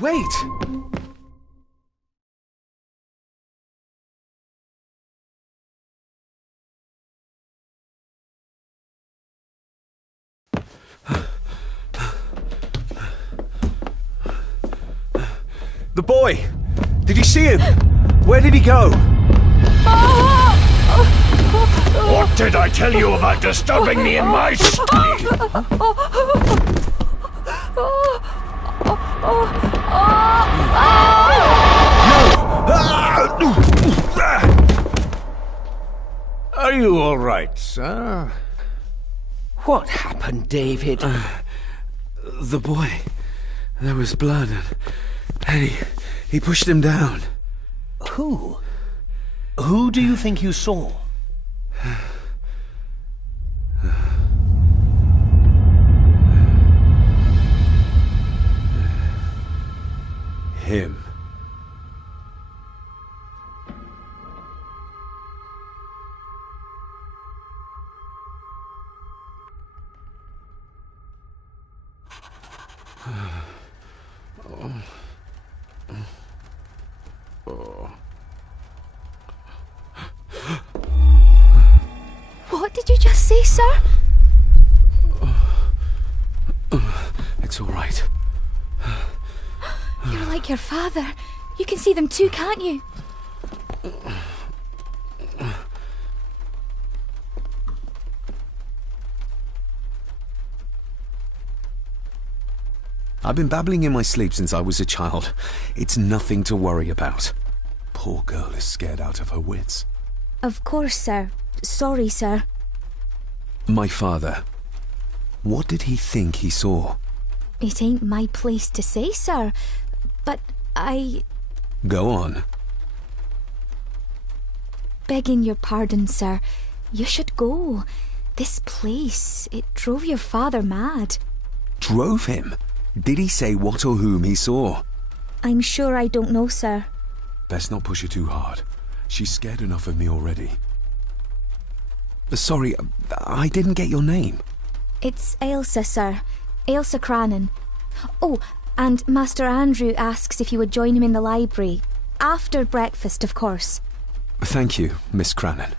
Wait! The boy! Did you see him? Where did he go? What did I tell you about disturbing me in my study? Are you all right, sir? What happened, David? The boy. There was blood and he pushed him down. Who? Who do you think you saw? Him. What did you just say, sir? It's all right. You're like your father. You can see them too, can't you? I've been babbling in my sleep since I was a child. It's nothing to worry about. Poor girl is scared out of her wits. Of course, sir. Sorry, sir. My father. What did he think he saw? It ain't my place to say, sir. But Go on. Begging your pardon, sir. You should go. This place, it drove your father mad. Drove him? Did he say what or whom he saw? I'm sure I don't know, sir. Best not push her too hard. She's scared enough of me already. Sorry, I didn't get your name. It's Ailsa, sir. Ailsa Crannan. Oh, and Master Andrew asks if you would join him in the library. After breakfast, of course. Thank you, Miss Crannan.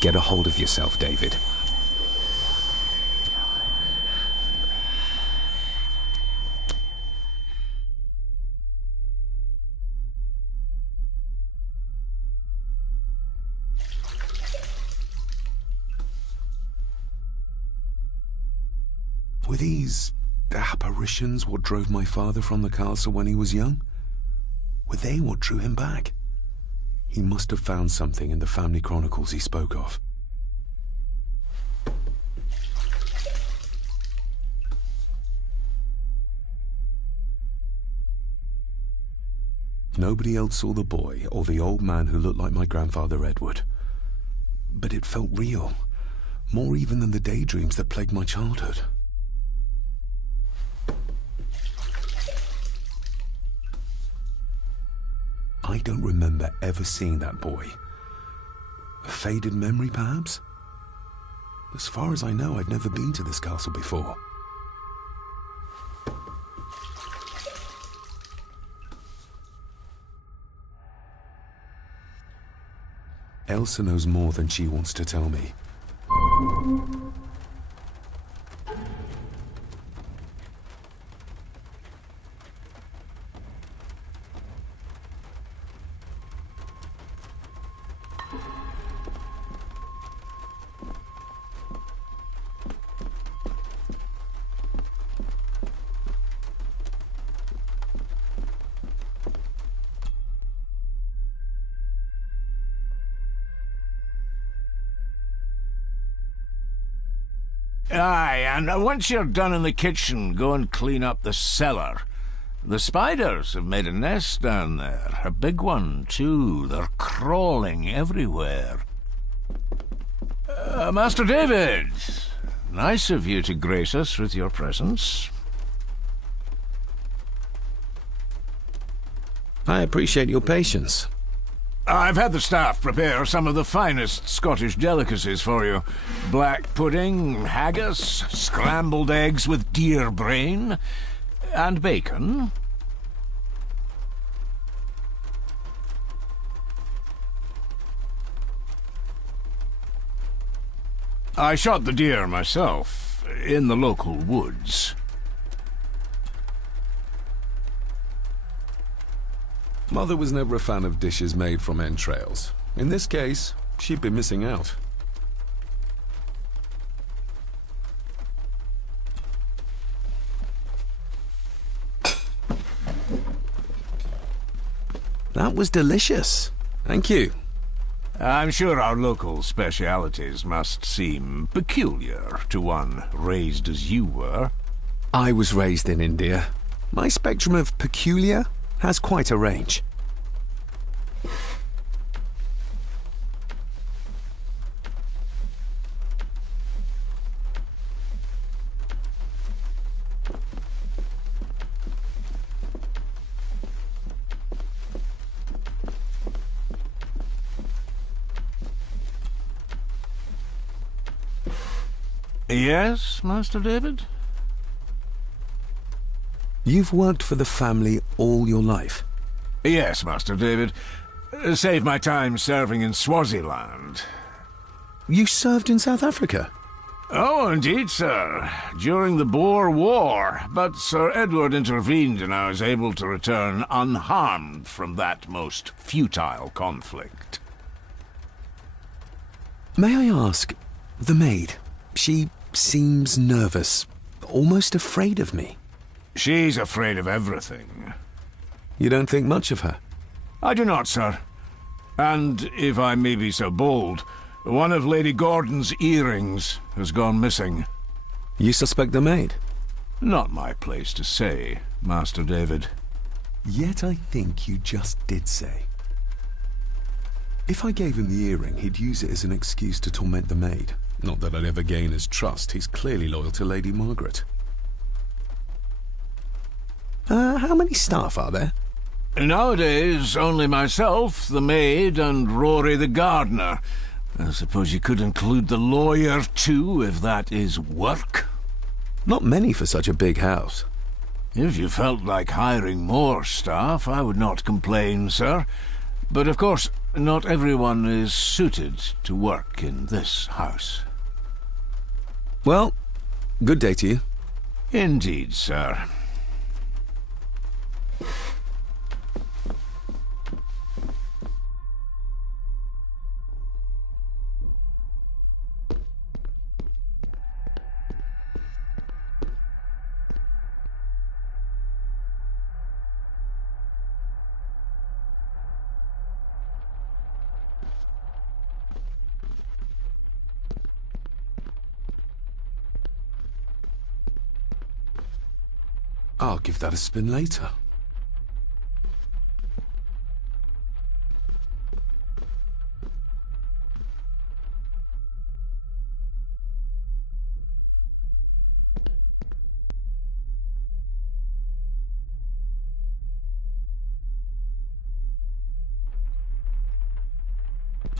Get a hold of yourself, David. Were these apparitions what drove my father from the castle when he was young? Were they what drew him back? He must have found something in the family chronicles he spoke of. Nobody else saw the boy or the old man who looked like my grandfather Edward. But it felt real, more even than the daydreams that plagued my childhood. I don't remember ever seeing that boy. A faded memory, perhaps? As far as I know, I've never been to this castle before. Elsa knows more than she wants to tell me. Aye, and once you're done in the kitchen, go and clean up the cellar. The spiders have made a nest down there. A big one, too. They're crawling everywhere. Master David, nice of you to grace us with your presence. I appreciate your patience. I've had the staff prepare some of the finest Scottish delicacies for you. Black pudding, haggis, scrambled eggs with deer brain, and bacon. I shot the deer myself, in the local woods. Mother was never a fan of dishes made from entrails. In this case, she'd be missing out. That was delicious. Thank you. I'm sure our local specialities must seem peculiar to one raised as you were. I was raised in India. My spectrum of peculiar has quite a range. Yes, Master David? You've worked for the family all your life? Yes, Master David. Save my time serving in Swaziland. You served in South Africa? Oh, indeed, sir. During the Boer War. But Sir Edward intervened and I was able to return unharmed from that most futile conflict. May I ask, the maid, she seems nervous, almost afraid of me. She's afraid of everything. You don't think much of her? I do not, sir. And, if I may be so bold, one of Lady Gordon's earrings has gone missing. You suspect the maid? Not my place to say, Master David. Yet I think you just did say. If I gave him the earring, he'd use it as an excuse to torment the maid. Not that I'd ever gain his trust. He's clearly loyal to Lady Margaret. How many staff are there? Nowadays, only myself, the maid, and Rory the gardener. I suppose you could include the lawyer, too, if that is work. Not many for such a big house. If you felt like hiring more staff, I would not complain, sir. But, of course, not everyone is suited to work in this house. Well, good day to you. Indeed, sir. I'll give that a spin later.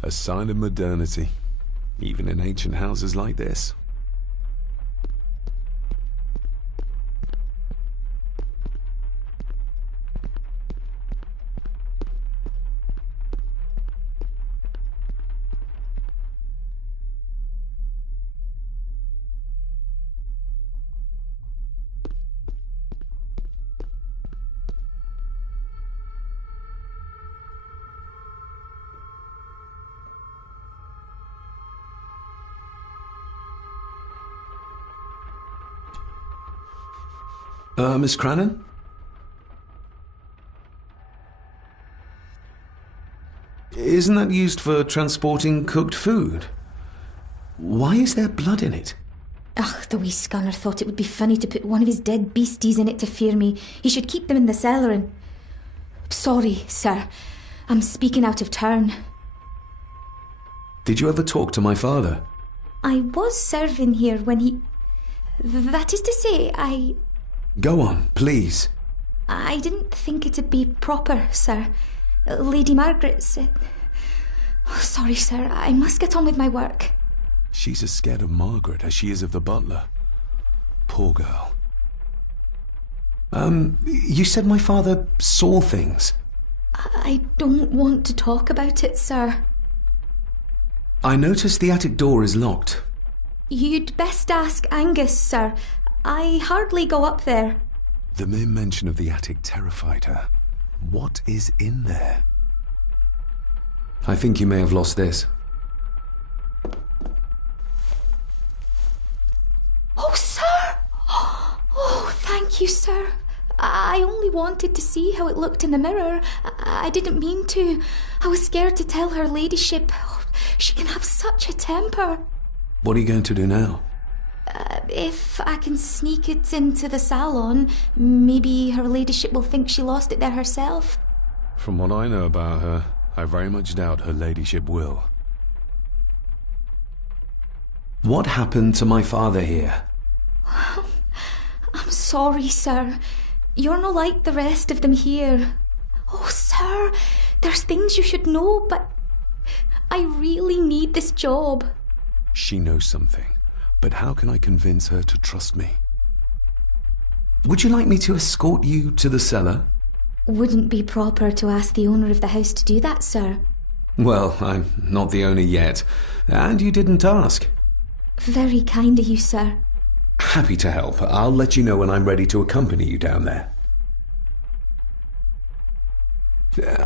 A sign of modernity. even in ancient houses like this. Miss Crannan? Isn't that used for transporting cooked food? Why is there blood in it? Ugh, the wee scunner thought it would be funny to put one of his dead beasties in it to fear me. He should keep them in the cellar and... Sorry, sir. I'm speaking out of turn. Did you ever talk to my father? I was serving here when he... That is to say, Go on, please. I didn't think it'd be proper, sir. Lady Margaret said... Oh, sorry, sir. I must get on with my work. She's as scared of Margaret as she is of the butler. Poor girl. You said my father saw things. I don't want to talk about it, sir. I noticed the attic door is locked. You'd best ask Angus, sir. I hardly go up there. The mere mention of the attic terrified her. What is in there? I think you may have lost this. Oh, sir! Oh, thank you, sir. I only wanted to see how it looked in the mirror. I didn't mean to. I was scared to tell her ladyship. Oh, she can have such a temper. What are you going to do now? If I can sneak it into the salon, maybe her ladyship will think she lost it there herself. From what I know about her, I very much doubt her ladyship will. What happened to my father here? I'm sorry, sir. You're not like the rest of them here. Oh, sir, there's things you should know, but I really need this job. She knows something. But how can I convince her to trust me? Would you like me to escort you to the cellar? Wouldn't be proper to ask the owner of the house to do that, sir. Well, I'm not the owner yet, and you didn't ask. Very kind of you, sir. Happy to help. I'll let you know when I'm ready to accompany you down there.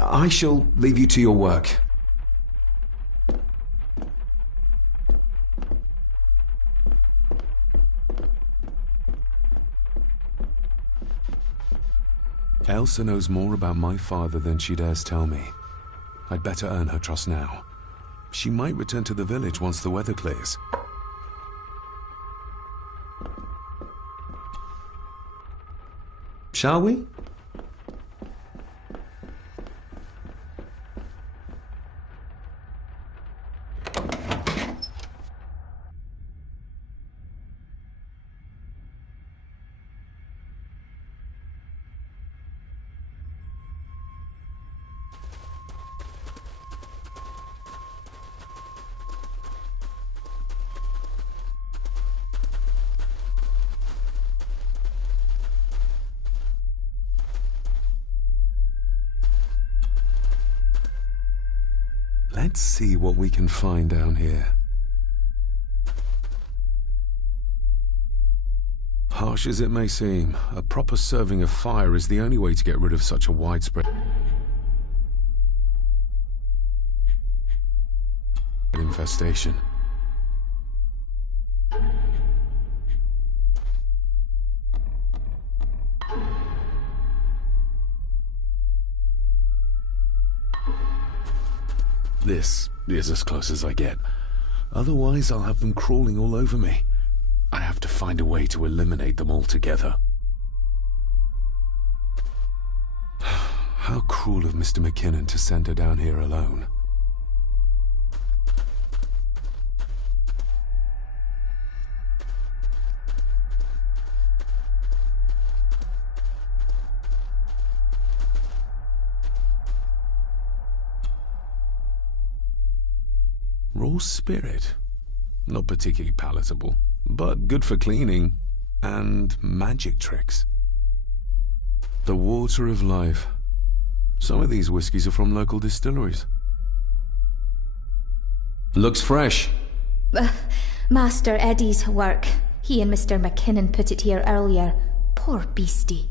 I shall leave you to your work. Elsa knows more about my father than she dares tell me. I'd better earn her trust now. She might return to the village once the weather clears. Shall we? Let's see what we can find down here. Harsh as it may seem, a proper serving of fire is the only way to get rid of such a widespread infestation. This is as close as I get. Otherwise, I'll have them crawling all over me. I have to find a way to eliminate them altogether. How cruel of Mr. McKinnon to send her down here alone. Raw spirit? Not particularly palatable, but good for cleaning and magic tricks. The water of life. Some of these whiskies are from local distilleries. Looks fresh. Master Eddie's work. He and Mr. McKinnon put it here earlier. Poor beastie.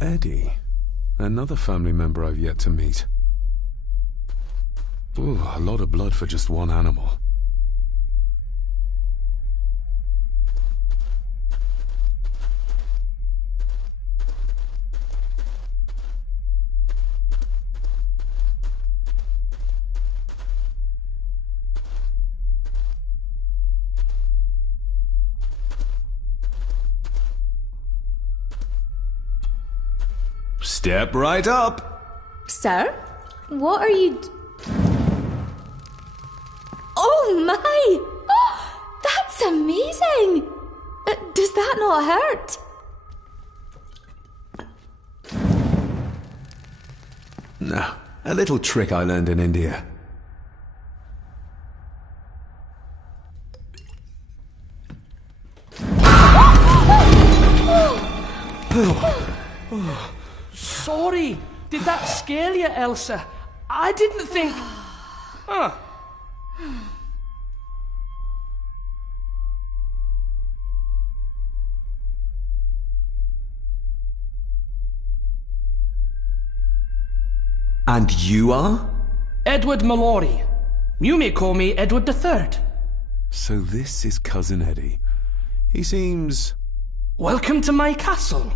Eddie? Another family member I've yet to meet. Ooh, a lot of blood for just one animal. Step right up. Sir? What are you... Oh my! Oh, that's amazing! Does that not hurt? No, a little trick I learned in India. Sorry, did that scare you, Elsa? I didn't think... Huh. And you are? Edward Mallory. You may call me Edward III. So this is Cousin Eddie. He seems... Welcome to my castle.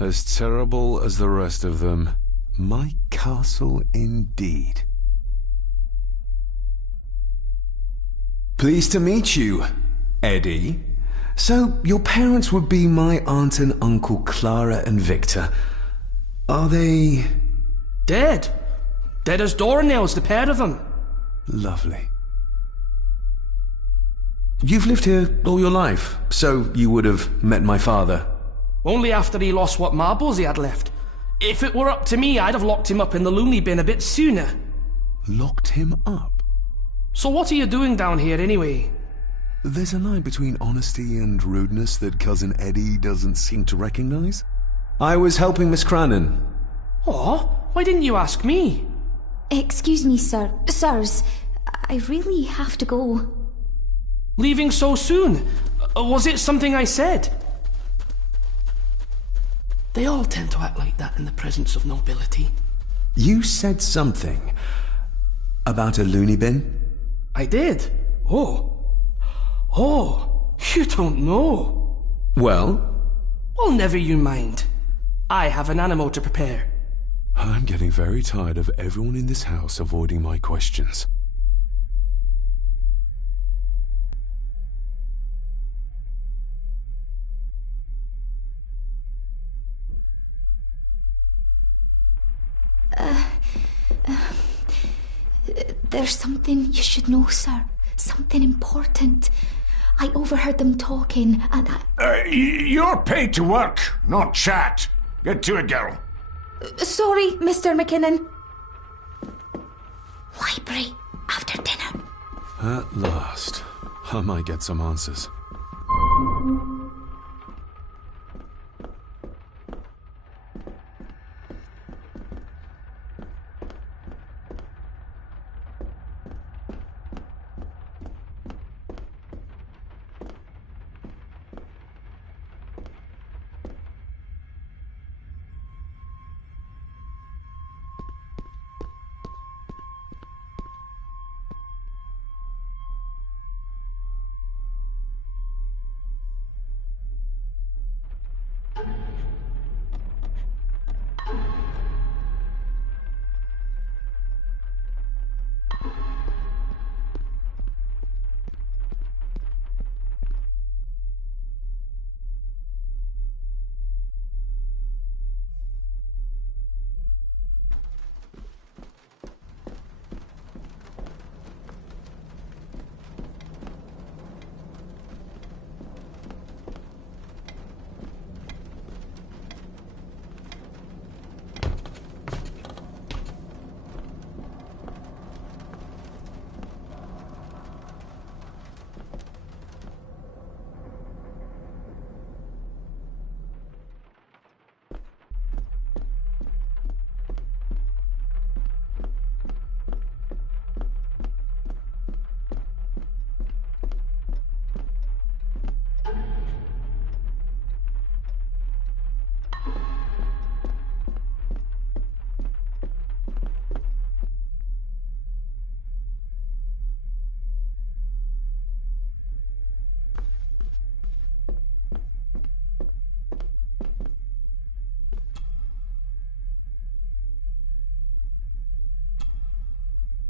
as terrible as the rest of them. My castle indeed. Pleased to meet you, Eddie. So, your parents would be my aunt and uncle Clara and Victor. Are they... Dead. Dead as doornails, the pair of them. Lovely. You've lived here all your life, so you would have met my father. Only after he lost what marbles he had left. If it were up to me, I'd have locked him up in the loony bin a bit sooner. Locked him up? So what are you doing down here anyway? There's a line between honesty and rudeness that Cousin Eddie doesn't seem to recognize. I was helping Miss Crannan. Oh, why didn't you ask me? Excuse me, sir. Sirs, I really have to go. Leaving so soon? Was it something I said? They all tend to act like that in the presence of nobility. You said something about a loony bin? I did. Oh, you don't know. Well? Well, never you mind. I have an animal to prepare. I'm getting very tired of everyone in this house avoiding my questions. There's something you should know, sir. Something important. I overheard them talking, and You're paid to work, not chat. Get to it, girl. Sorry, Mr. McKinnon. Library, after dinner. At last. I might get some answers.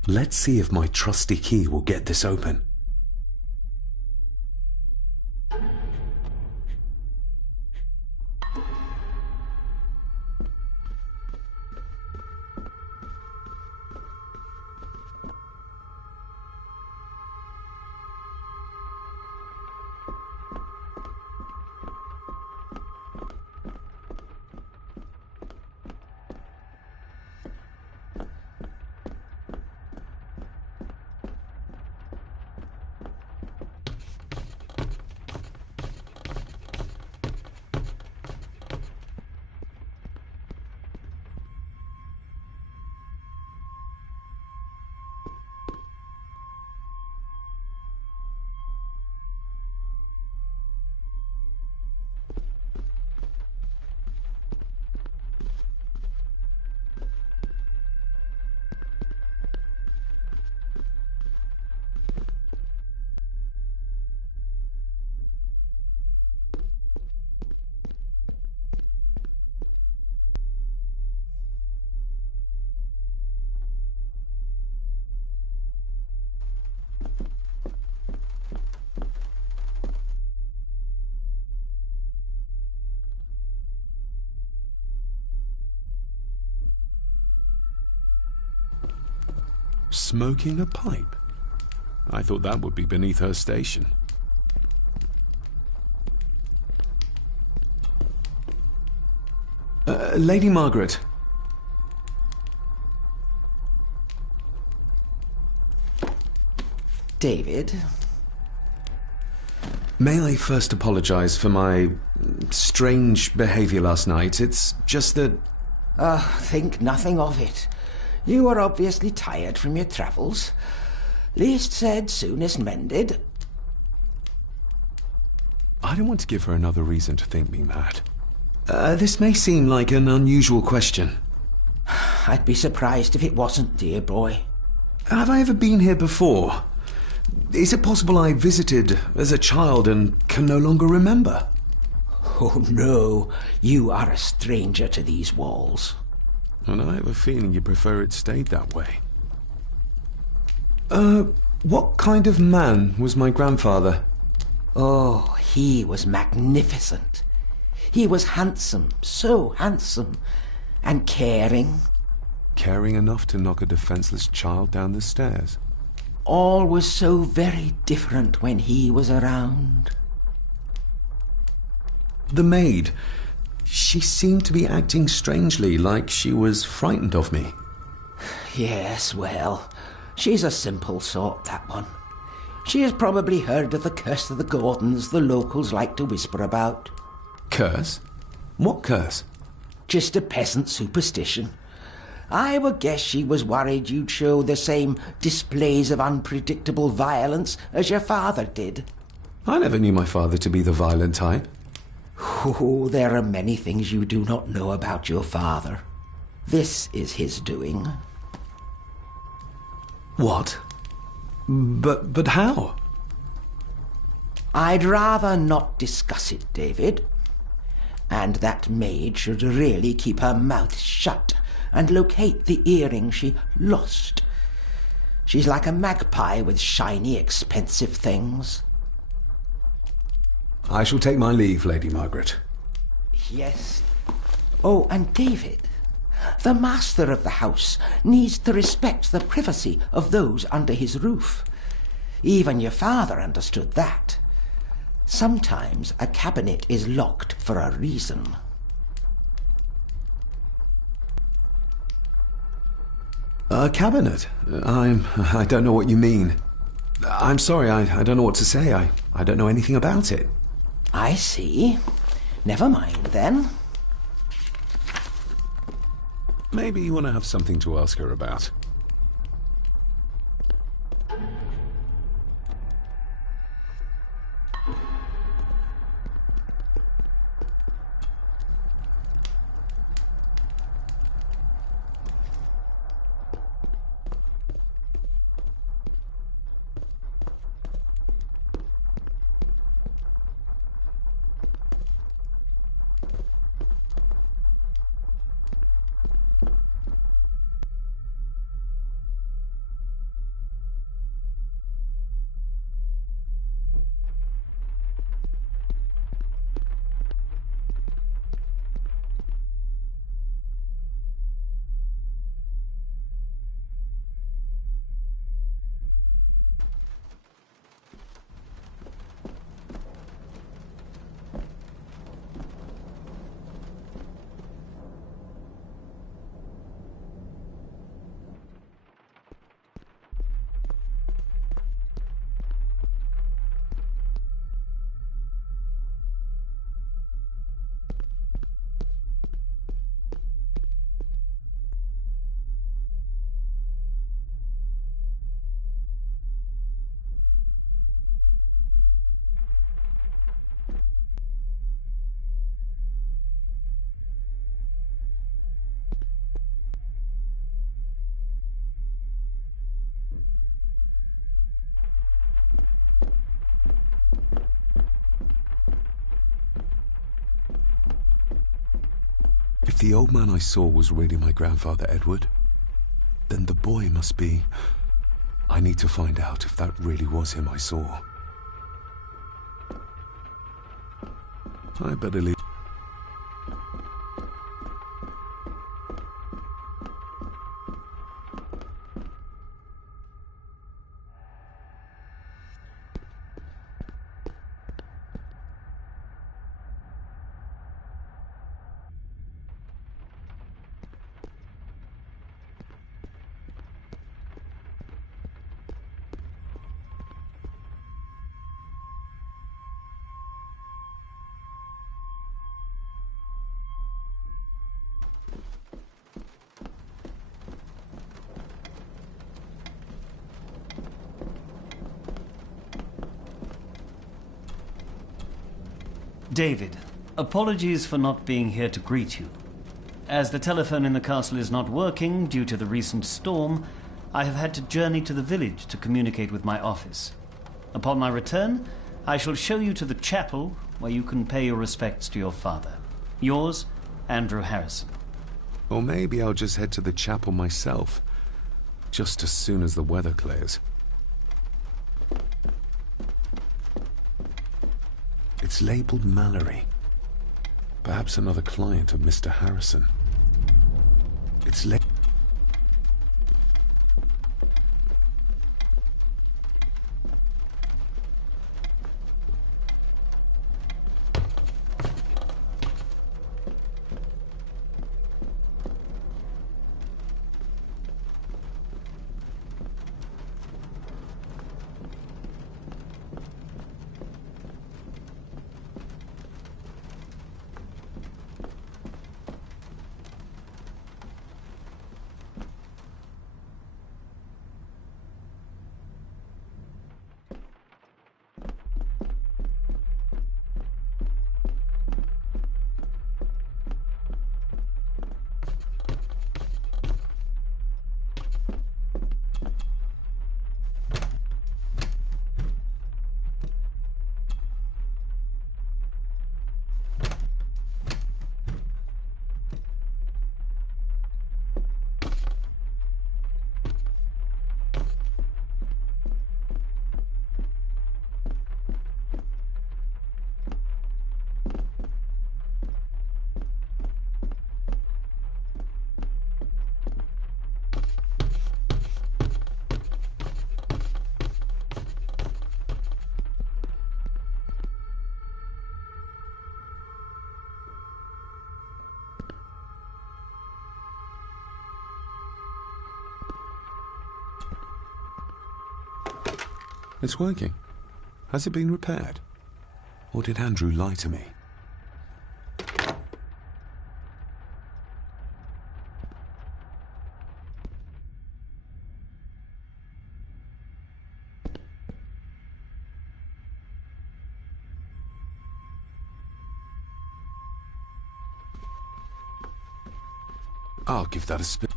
Let's see if my trusty key will get this open. Smoking a pipe? I thought that would be beneath her station. Lady Margaret. David? May I first apologize for my strange behavior last night? It's just that... Think nothing of it. You are obviously tired from your travels. Least said, soonest mended. I don't want to give her another reason to think me mad. This may seem like an unusual question. I'd be surprised if it wasn't, dear boy. Have I ever been here before? Is it possible I visited as a child and can no longer remember? Oh no, you are a stranger to these walls. And I have a feeling you prefer it stayed that way. What kind of man was my grandfather? Oh, he was magnificent. He was handsome, so handsome, and caring. Caring enough to knock a defenseless child down the stairs. All was so very different when he was around. The maid. She seemed to be acting strangely, like she was frightened of me. Yes, well, she's a simple sort, that one. She has probably heard of the curse of the Gordons the locals like to whisper about. Curse? What curse? Just a peasant superstition. I would guess she was worried you'd show the same displays of unpredictable violence as your father did. I never knew my father to be the violent type. Oh, there are many things you do not know about your father. This is his doing. What? But how? I'd rather not discuss it, David. And that maid should really keep her mouth shut and locate the earring she lost. She's like a magpie with shiny, expensive things. I shall take my leave, Lady Margaret. Yes. Oh, and David, the master of the house needs to respect the privacy of those under his roof. Even your father understood that. Sometimes a cabinet is locked for a reason. A cabinet? I don't know what you mean. I'm sorry, I don't know what to say. I don't know anything about it. I see. Never mind, then. Maybe you want to have something to ask her about. If the old man I saw was really my grandfather Edward, then the boy must be... I need to find out if that really was him I saw. I better leave. David, apologies for not being here to greet you. As the telephone in the castle is not working due to the recent storm, I have had to journey to the village to communicate with my office. Upon my return, I shall show you to the chapel where you can pay your respects to your father. Yours, Andrew Harrison. Or maybe I'll just head to the chapel myself, just as soon as the weather clears. It's labeled Mallory. Perhaps another client of Mr. Harrison. It's It's working. Has it been repaired? Or did Andrew lie to me? I'll give that a spin.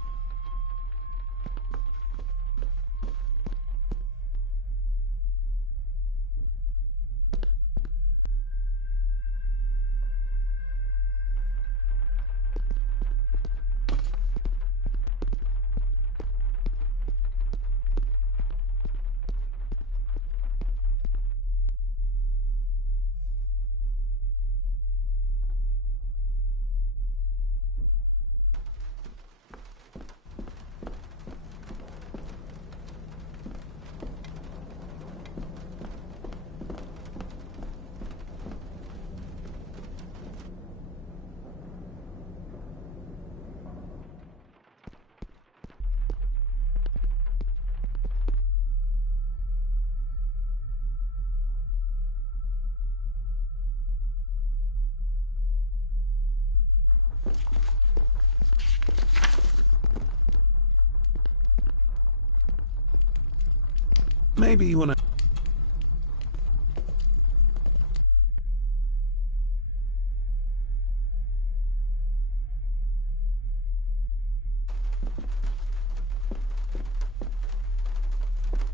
Maybe you want to...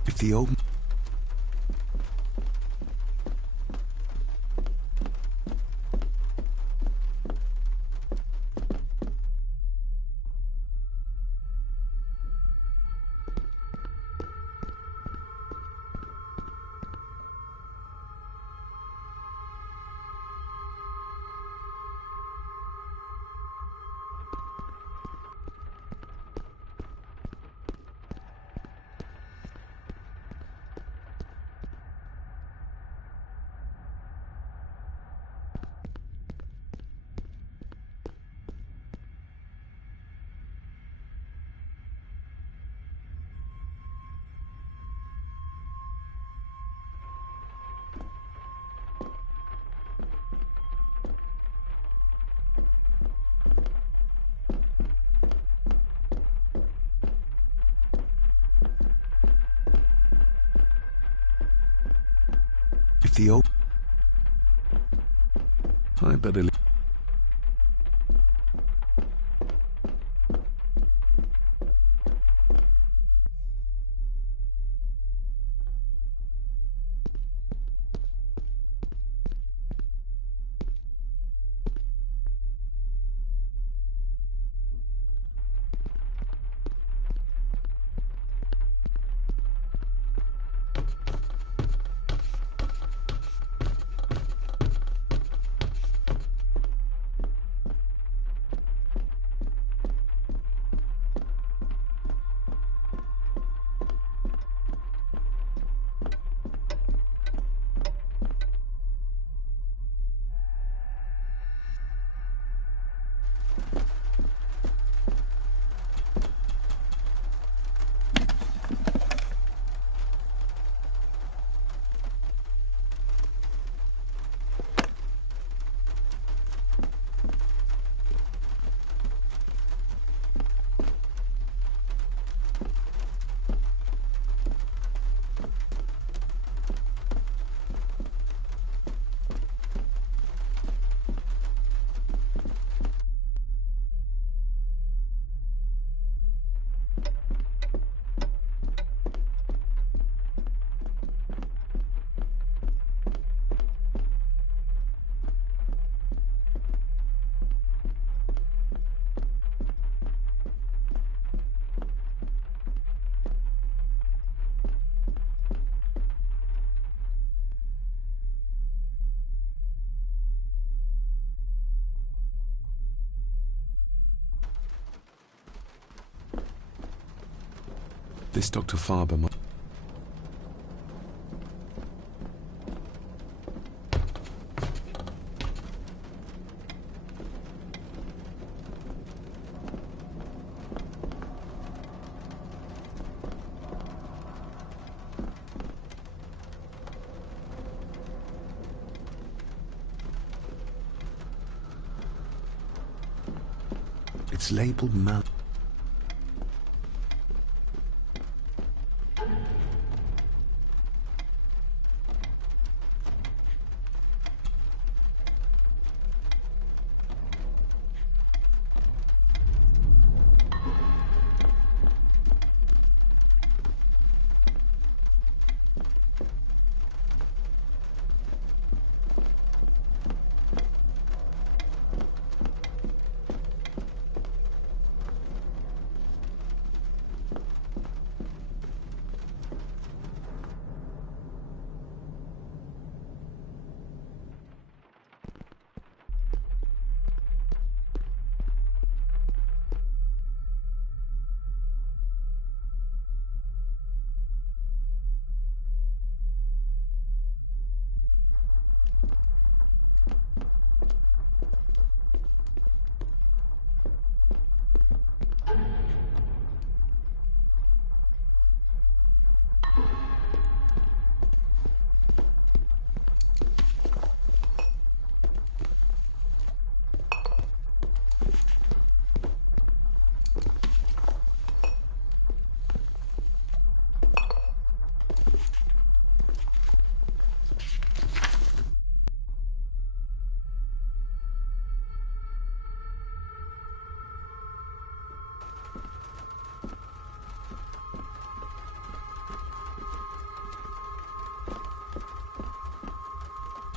If the old... the old... I better... This Dr. Farber might... It's labeled mal...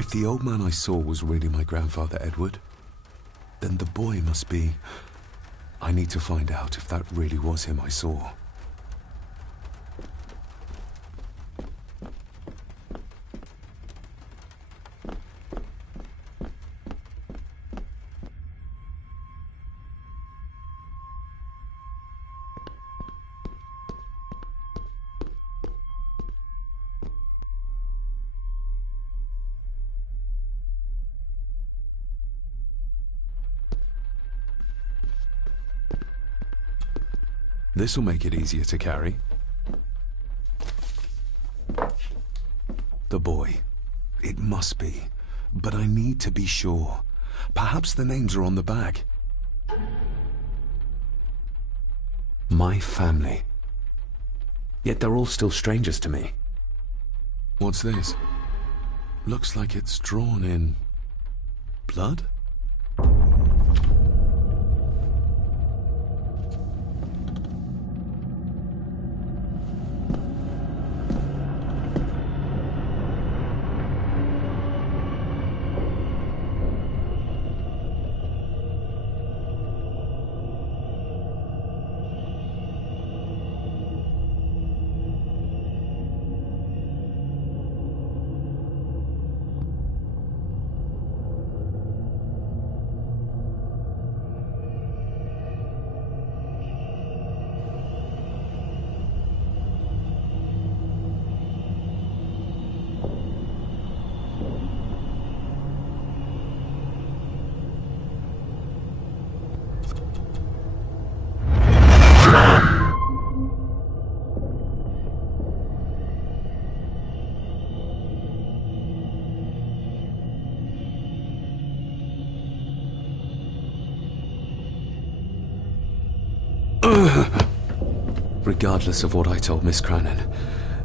If the old man I saw was really my grandfather Edward, then the boy must be... I need to find out if that really was him I saw. This'll make it easier to carry. The boy. It must be. But I need to be sure. Perhaps the names are on the bag. My family. Yet they're all still strangers to me. What's this? Looks like it's drawn in blood? Regardless of what I told Miss Cranon,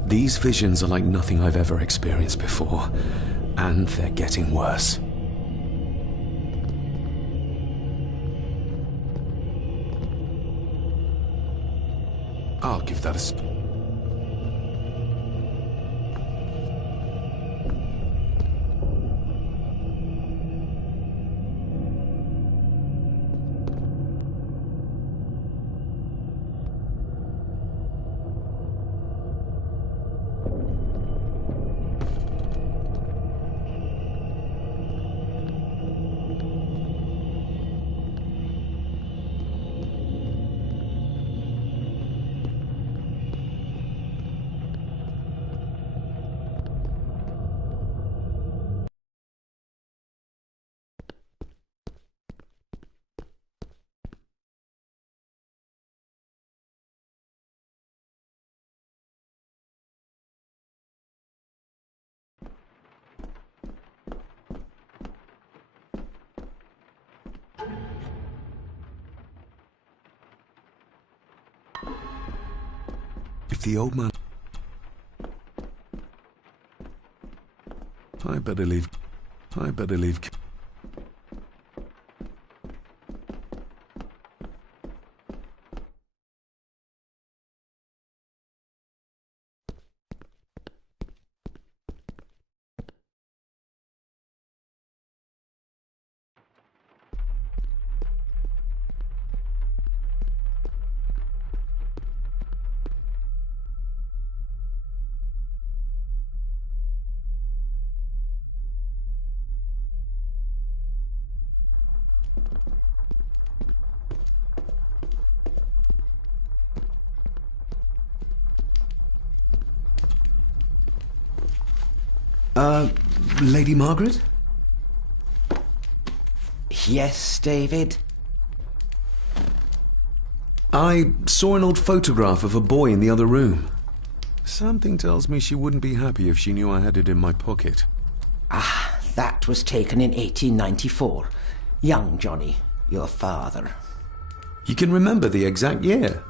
these visions are like nothing I've ever experienced before, and they're getting worse. I'll give that a... If the old man... I better leave. Lady Margaret? Yes, David? I saw an old photograph of a boy in the other room. Something tells me she wouldn't be happy if she knew I had it in my pocket. Ah, that was taken in 1894. Young Johnny, your father. You can remember the exact year?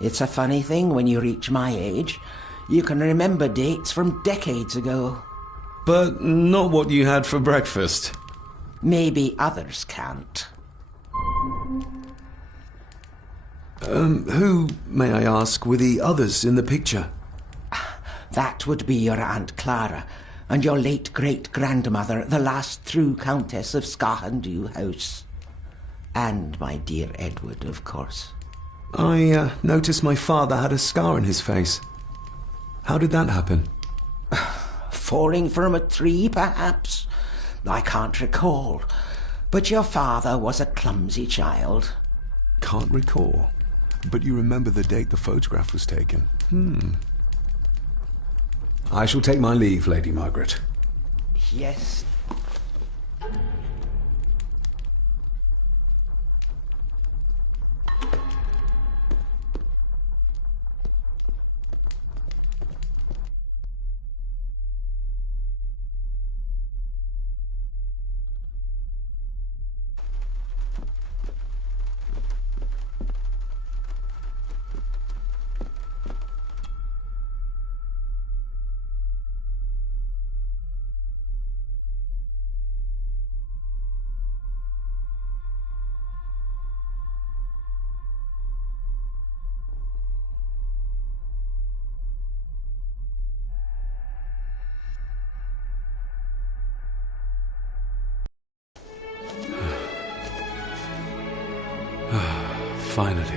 It's a funny thing when you reach my age. You can remember dates from decades ago. But not what you had for breakfast. Maybe others can't. Who, may I ask, were the others in the picture? That would be your Aunt Clara and your late great-grandmother, the last true Countess of Scahandew House. And my dear Edward, of course. I noticed my father had a scar on his face. How did that happen? Falling from a tree, perhaps? I can't recall. But your father was a clumsy child. Can't recall. But you remember the date the photograph was taken. I shall take my leave, Lady Margaret. Yes.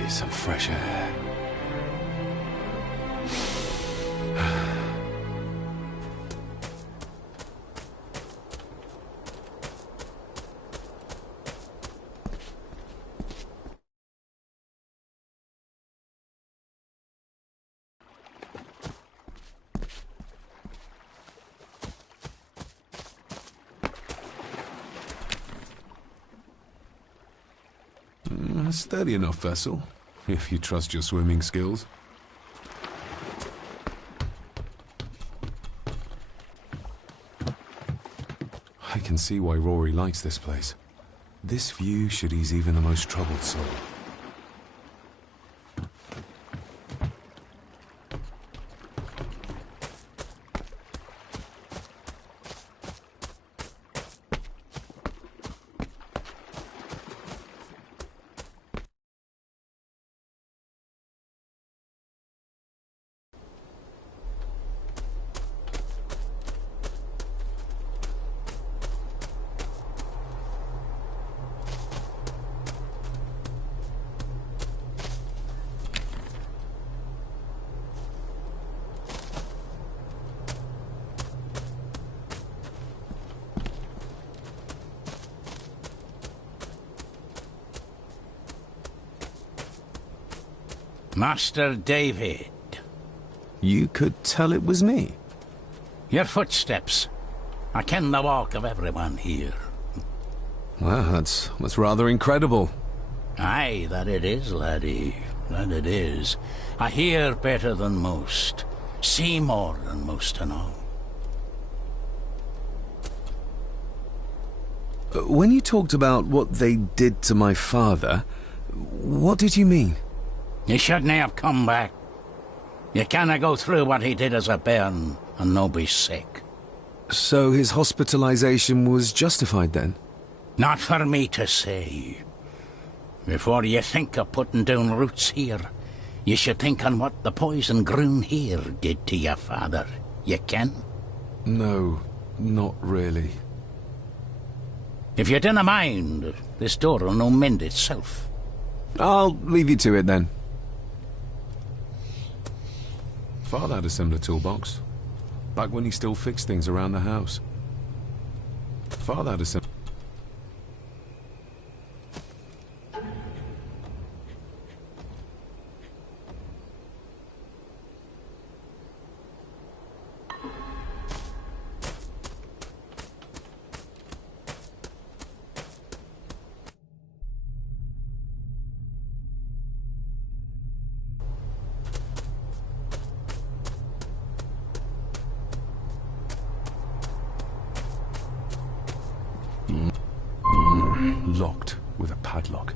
Finally, some fresh air. A sturdy enough vessel, if you trust your swimming skills. I can see why Rory likes this place. This view should ease even the most troubled soul. Master David. You could tell it was me. Your footsteps. I ken the walk of everyone here. Well, that's rather incredible. Aye, that it is, laddie. That it is. I hear better than most. See more than most to know. When you talked about what they did to my father, what did you mean? You shouldn't have come back. You canna go through what he did as a bairn and no be sick. So his hospitalization was justified then? Not for me to say. Before you think of putting down roots here, you should think on what the poison grown here did to your father. You can? No, not really. If you dinna mind, this door'll no mend itself. I'll leave you to it then. Father had a similar toolbox, back when he still fixed things around the house. Father had a similar... Locked with a padlock.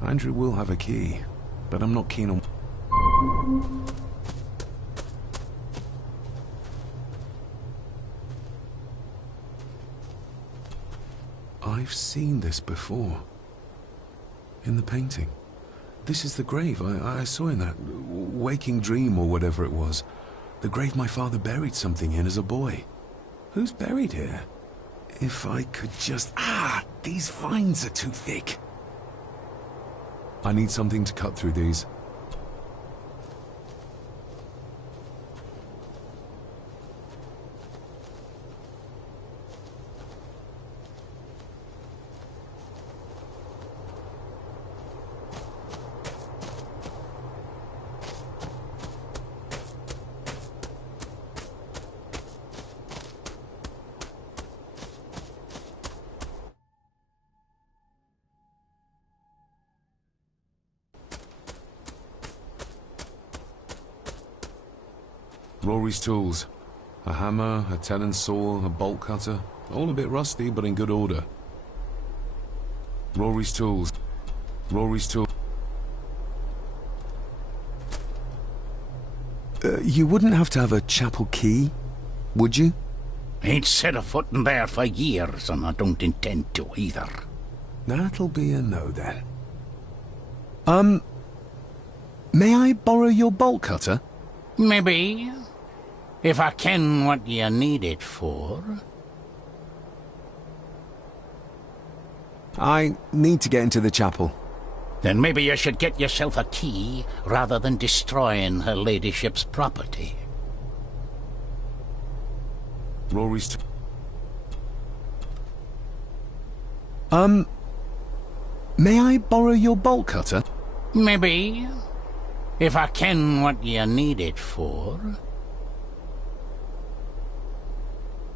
Andrew will have a key, but I'm not keen on... I've seen this before. In the painting. This is the grave I saw in that waking dream or whatever it was. The grave my father buried something in as a boy. Who's buried here? If I could just... These vines are too thick. I need something to cut through these. Rory's tools. A hammer, a tenon saw, a bolt cutter. All a bit rusty, but in good order. Rory's tools. Rory's tools. You wouldn't have to have a chapel key, would you? Ain't set a foot in there for years, and I don't intend to either. That'll be a no, then. May I borrow your bolt cutter? Maybe. If I ken what you need it for. I need to get into the chapel. Then maybe you should get yourself a key rather than destroying her ladyship's property. Rory's... May I borrow your bolt cutter? Maybe. If I ken what you need it for.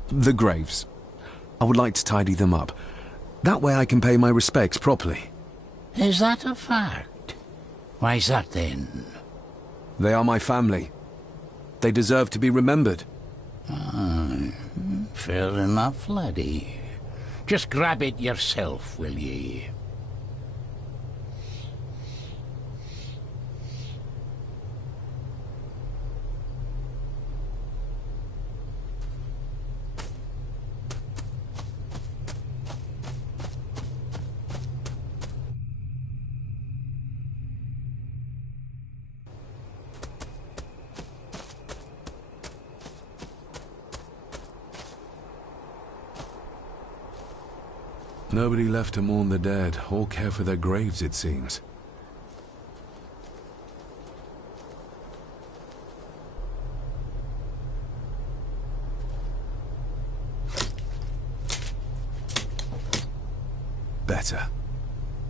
The graves. I would like to tidy them up. That way I can pay my respects properly. Is that a fact? Why's that then? They are my family. They deserve to be remembered. Fair enough, laddie. Just grab it yourself, will ye? Nobody left to mourn the dead, or care for their graves, it seems. Better.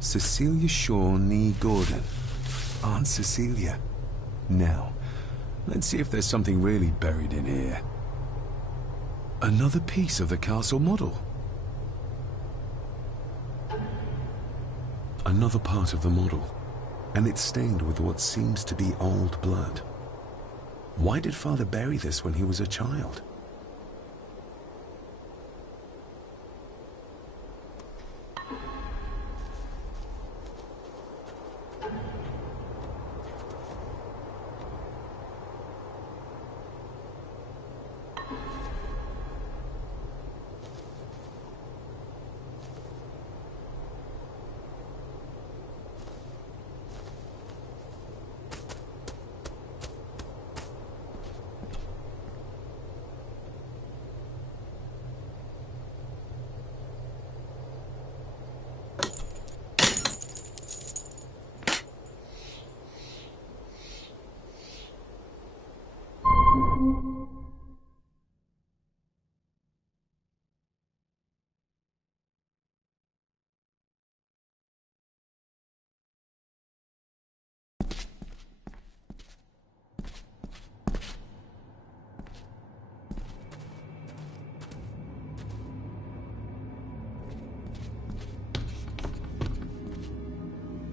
Cecilia Shaw Nee Gordon. Aunt Cecilia. Now, let's see if there's something really buried in here. Another piece of the castle model. Another part of the model, and it's stained with what seems to be old blood. Why did Father bury this when he was a child?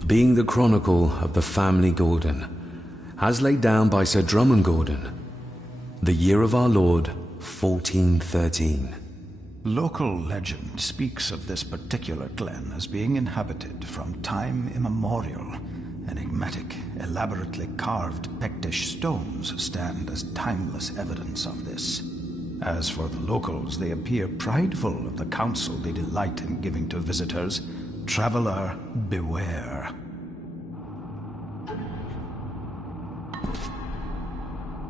Being the chronicle of the family Gordon, as laid down by Sir Drummond Gordon, the year of our Lord, 1413. Local legend speaks of this particular glen as being inhabited from time immemorial. Enigmatic, elaborately carved Pictish stones stand as timeless evidence of this. As for the locals, they appear prideful of the counsel they delight in giving to visitors. Traveler, beware.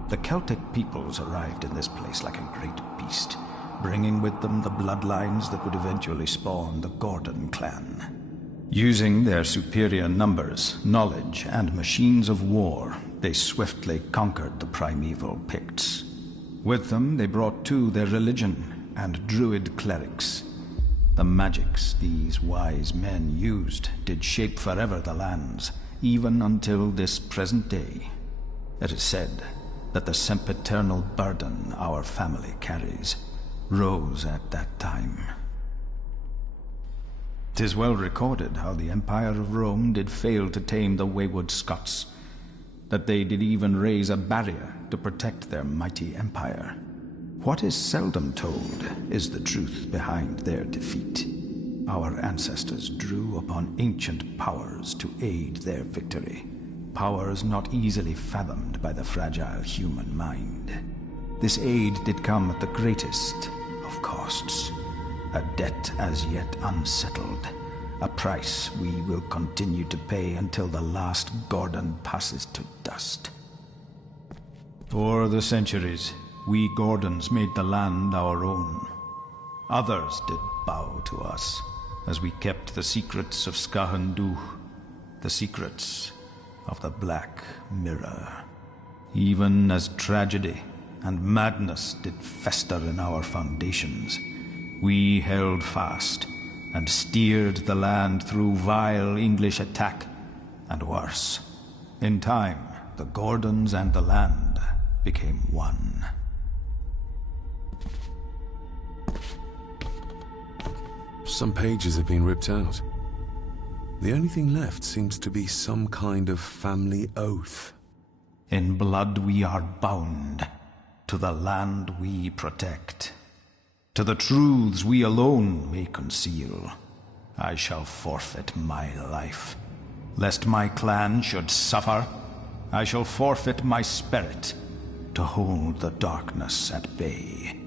The Celtic peoples arrived in this place like a great beast, bringing with them the bloodlines that would eventually spawn the Gordon clan. Using their superior numbers, knowledge, and machines of war, they swiftly conquered the primeval Picts. With them, they brought too their religion and druid clerics. The magics these wise men used did shape forever the lands, even until this present day. It is said that the sempiternal burden our family carries rose at that time. 'Tis well recorded how the Empire of Rome did fail to tame the wayward Scots, that they did even raise a barrier to protect their mighty empire. What is seldom told is the truth behind their defeat. Our ancestors drew upon ancient powers to aid their victory, powers not easily fathomed by the fragile human mind. This aid did come at the greatest of costs, a debt as yet unsettled, a price we will continue to pay until the last Gordon passes to dust. For the centuries, we Gordons made the land our own. Others did bow to us, as we kept the secrets of Scahan Dubh. the secrets of the Black Mirror. Even as tragedy and madness did fester in our foundations, we held fast and steered the land through vile English attack and worse. In time, the Gordons and the land became one. Some pages have been ripped out. The only thing left seems to be some kind of family oath. In blood we are bound to the land we protect. To the truths we alone may conceal. I shall forfeit my life. Lest my clan should suffer, I shall forfeit my spirit to hold the darkness at bay.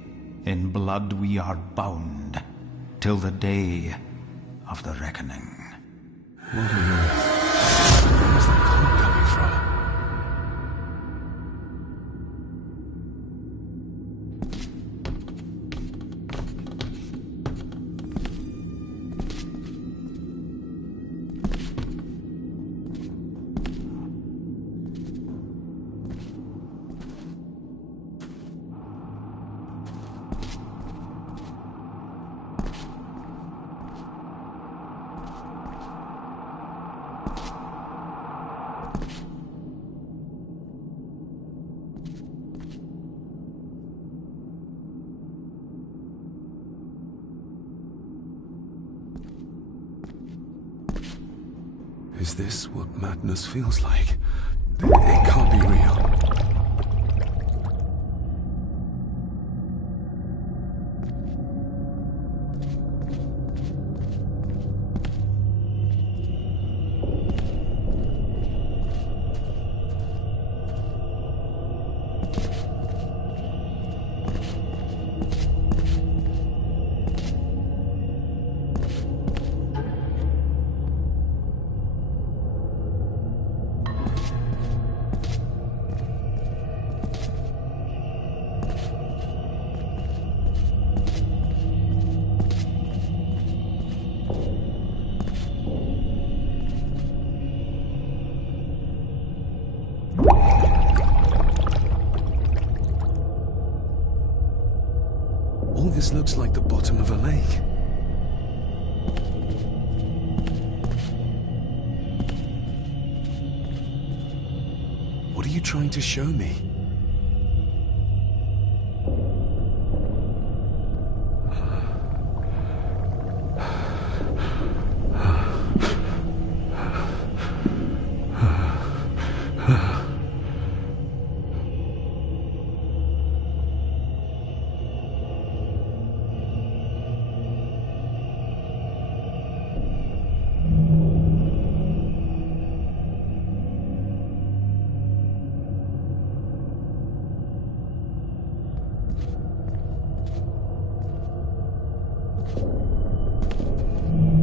In blood we are bound till the day of the reckoning. What on earth? Where's that call coming from? Is this what madness feels like? It can't be real. All this looks like the bottom of a lake. What are you trying to show me?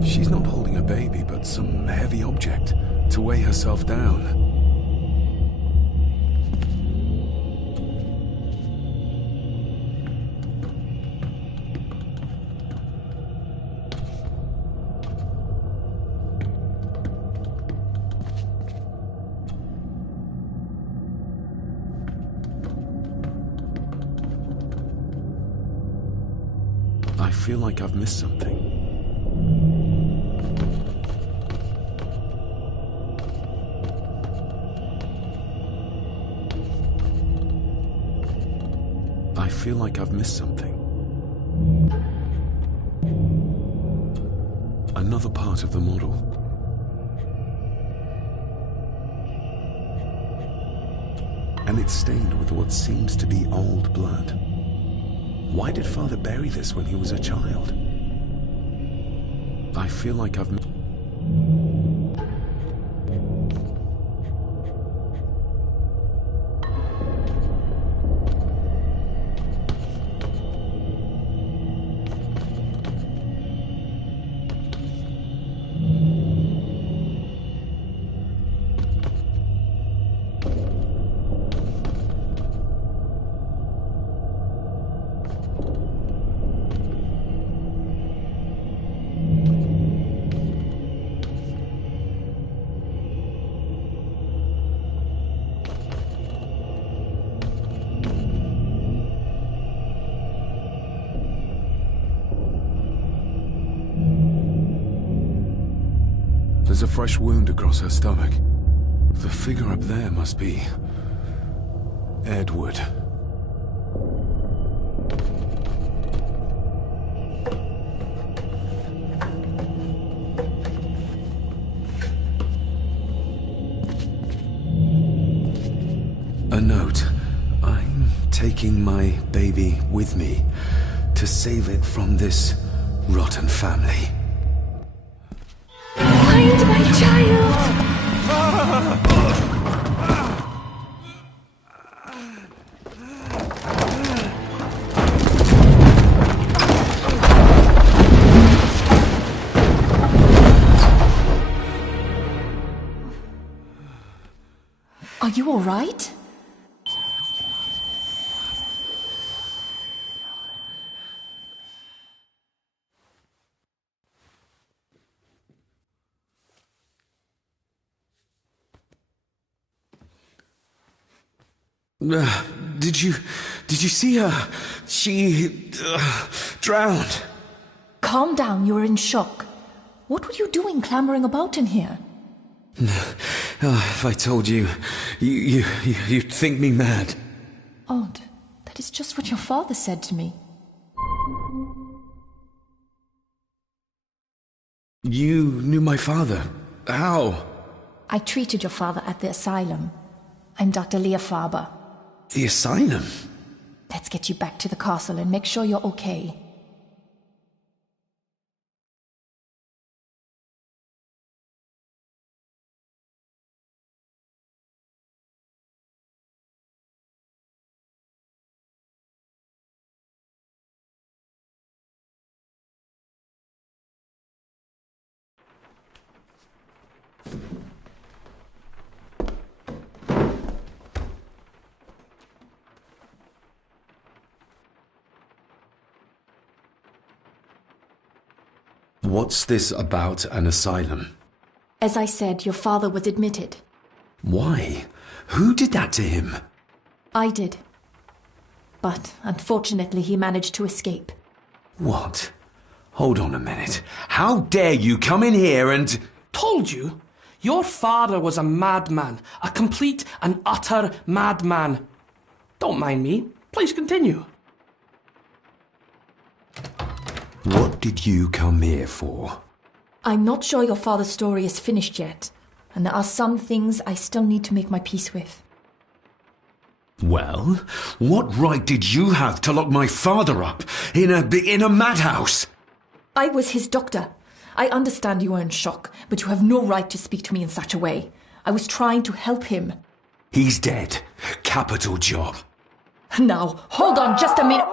She's not holding a baby, but some heavy object to weigh herself down. I feel like I've missed something. I feel like I've missed something. Another part of the model. And it's stained with what seems to be old blood. Why did Father bury this when he was a child? I feel like I've... There's a fresh wound across her stomach. The figure up there must be... Edward. A note. I'm taking my baby with me to save it from this rotten family. Find my child! Are you all right? Did you see her? She... drowned. Calm down, you're in shock. What were you doing clambering about in here? If I told you, you'd think me mad. Odd. That is just what your father said to me. You knew my father. How? I treated your father at the asylum. I'm Dr. Leah Faber. The asylum? Let's get you back to the castle and make sure you're okay. What's this about an asylum? As I said, your father was admitted. Why? Who did that to him? I did. But unfortunately, he managed to escape. What? Hold on a minute. How dare you come in here and... Told you? Your father was a madman. A complete and utter madman. Don't mind me. Please continue. What did you come here for? I'm not sure your father's story is finished yet, and there are some things I still need to make my peace with. Well, what right did you have to lock my father up in a madhouse? I was his doctor. I understand you are in shock, but you have no right to speak to me in such a way. I was trying to help him. He's dead. Capital job. Now, hold on just a minute.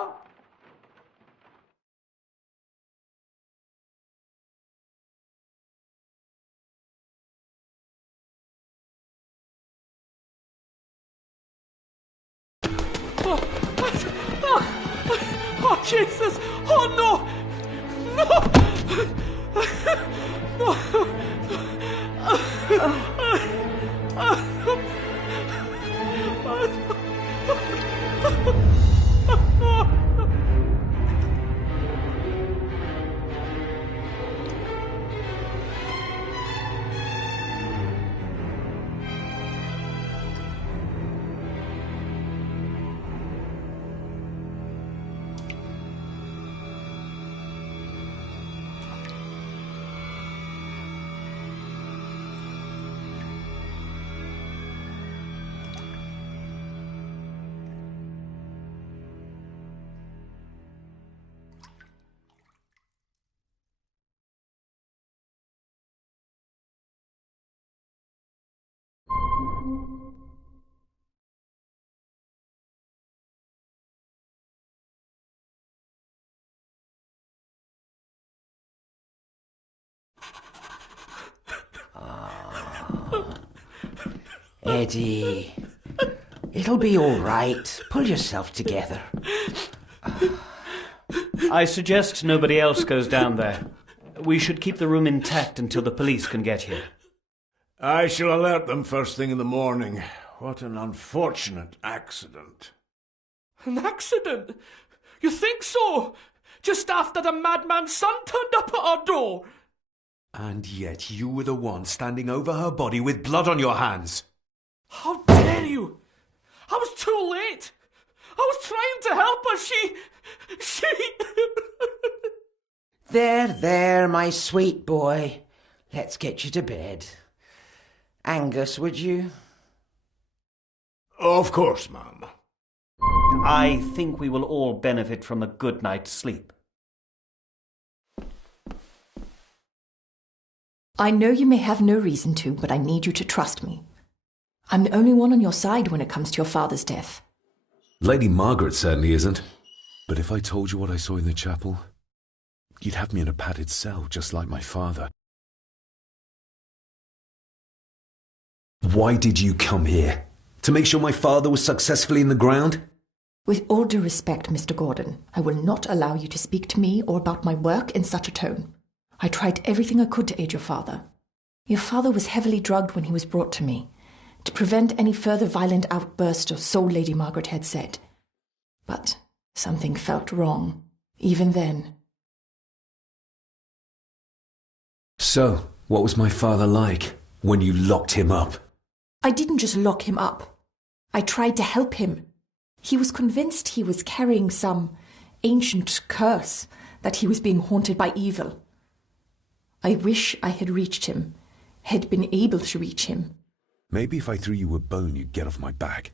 Oh, Jesus! Oh, no! Eddie, it'll be all right. Pull yourself together. I suggest nobody else goes down there. We should keep the room intact until the police can get here. I shall alert them first thing in the morning. What an unfortunate accident. An accident? You think so? Just after the madman's son turned up at our door? And yet you were the one standing over her body with blood on your hands. How dare you! I was too late! I was trying to help her, she... There, my sweet boy. Let's get you to bed. Angus, would you? Of course, ma'am. I think we will all benefit from a good night's sleep. I know you may have no reason to, but I need you to trust me. I'm the only one on your side when it comes to your father's death. Lady Margaret certainly isn't. But if I told you what I saw in the chapel, you'd have me in a padded cell, just like my father. Why did you come here? To make sure my father was successfully in the ground? With all due respect, Mr. Gordon, I will not allow you to speak to me or about my work in such a tone. I tried everything I could to aid your father. Your father was heavily drugged when he was brought to me, to prevent any further violent outburst, or so Lady Margaret had said. But something felt wrong, even then. So, what was my father like when you locked him up? I didn't just lock him up. I tried to help him. He was convinced he was carrying some ancient curse, that he was being haunted by evil. I wish I had reached him, had been able to reach him. Maybe if I threw you a bone, you'd get off my back.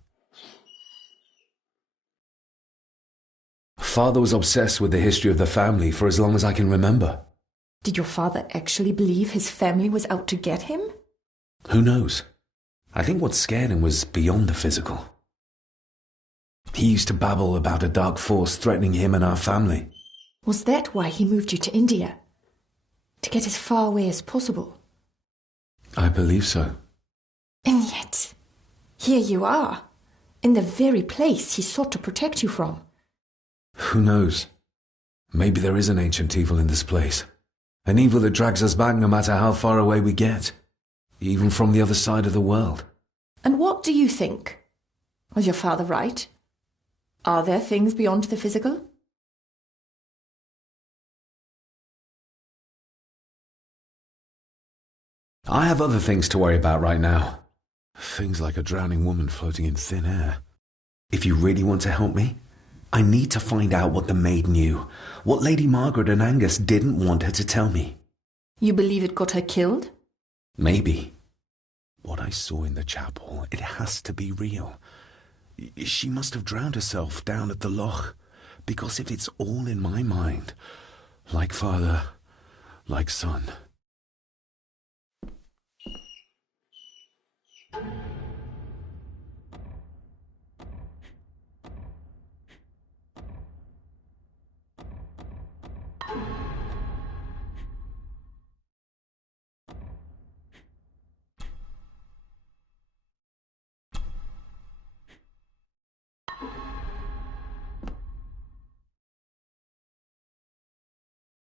Father was obsessed with the history of the family for as long as I can remember. Did your father actually believe his family was out to get him? Who knows? I think what scared him was beyond the physical. He used to babble about a dark force threatening him and our family. Was that why he moved you to India? To get as far away as possible? I believe so. And yet, here you are, in the very place he sought to protect you from. Who knows? Maybe there is an ancient evil in this place. An evil that drags us back no matter how far away we get. Even from the other side of the world. And what do you think? Was your father right? Are there things beyond the physical? I have other things to worry about right now. Things like a drowning woman floating in thin air. If you really want to help me, I need to find out what the maid knew. What Lady Margaret and Angus didn't want her to tell me. You believe it got her killed? Maybe. What I saw in the chapel, it has to be real. She must have drowned herself down at the loch. Because if it's all in my mind, like father, like son...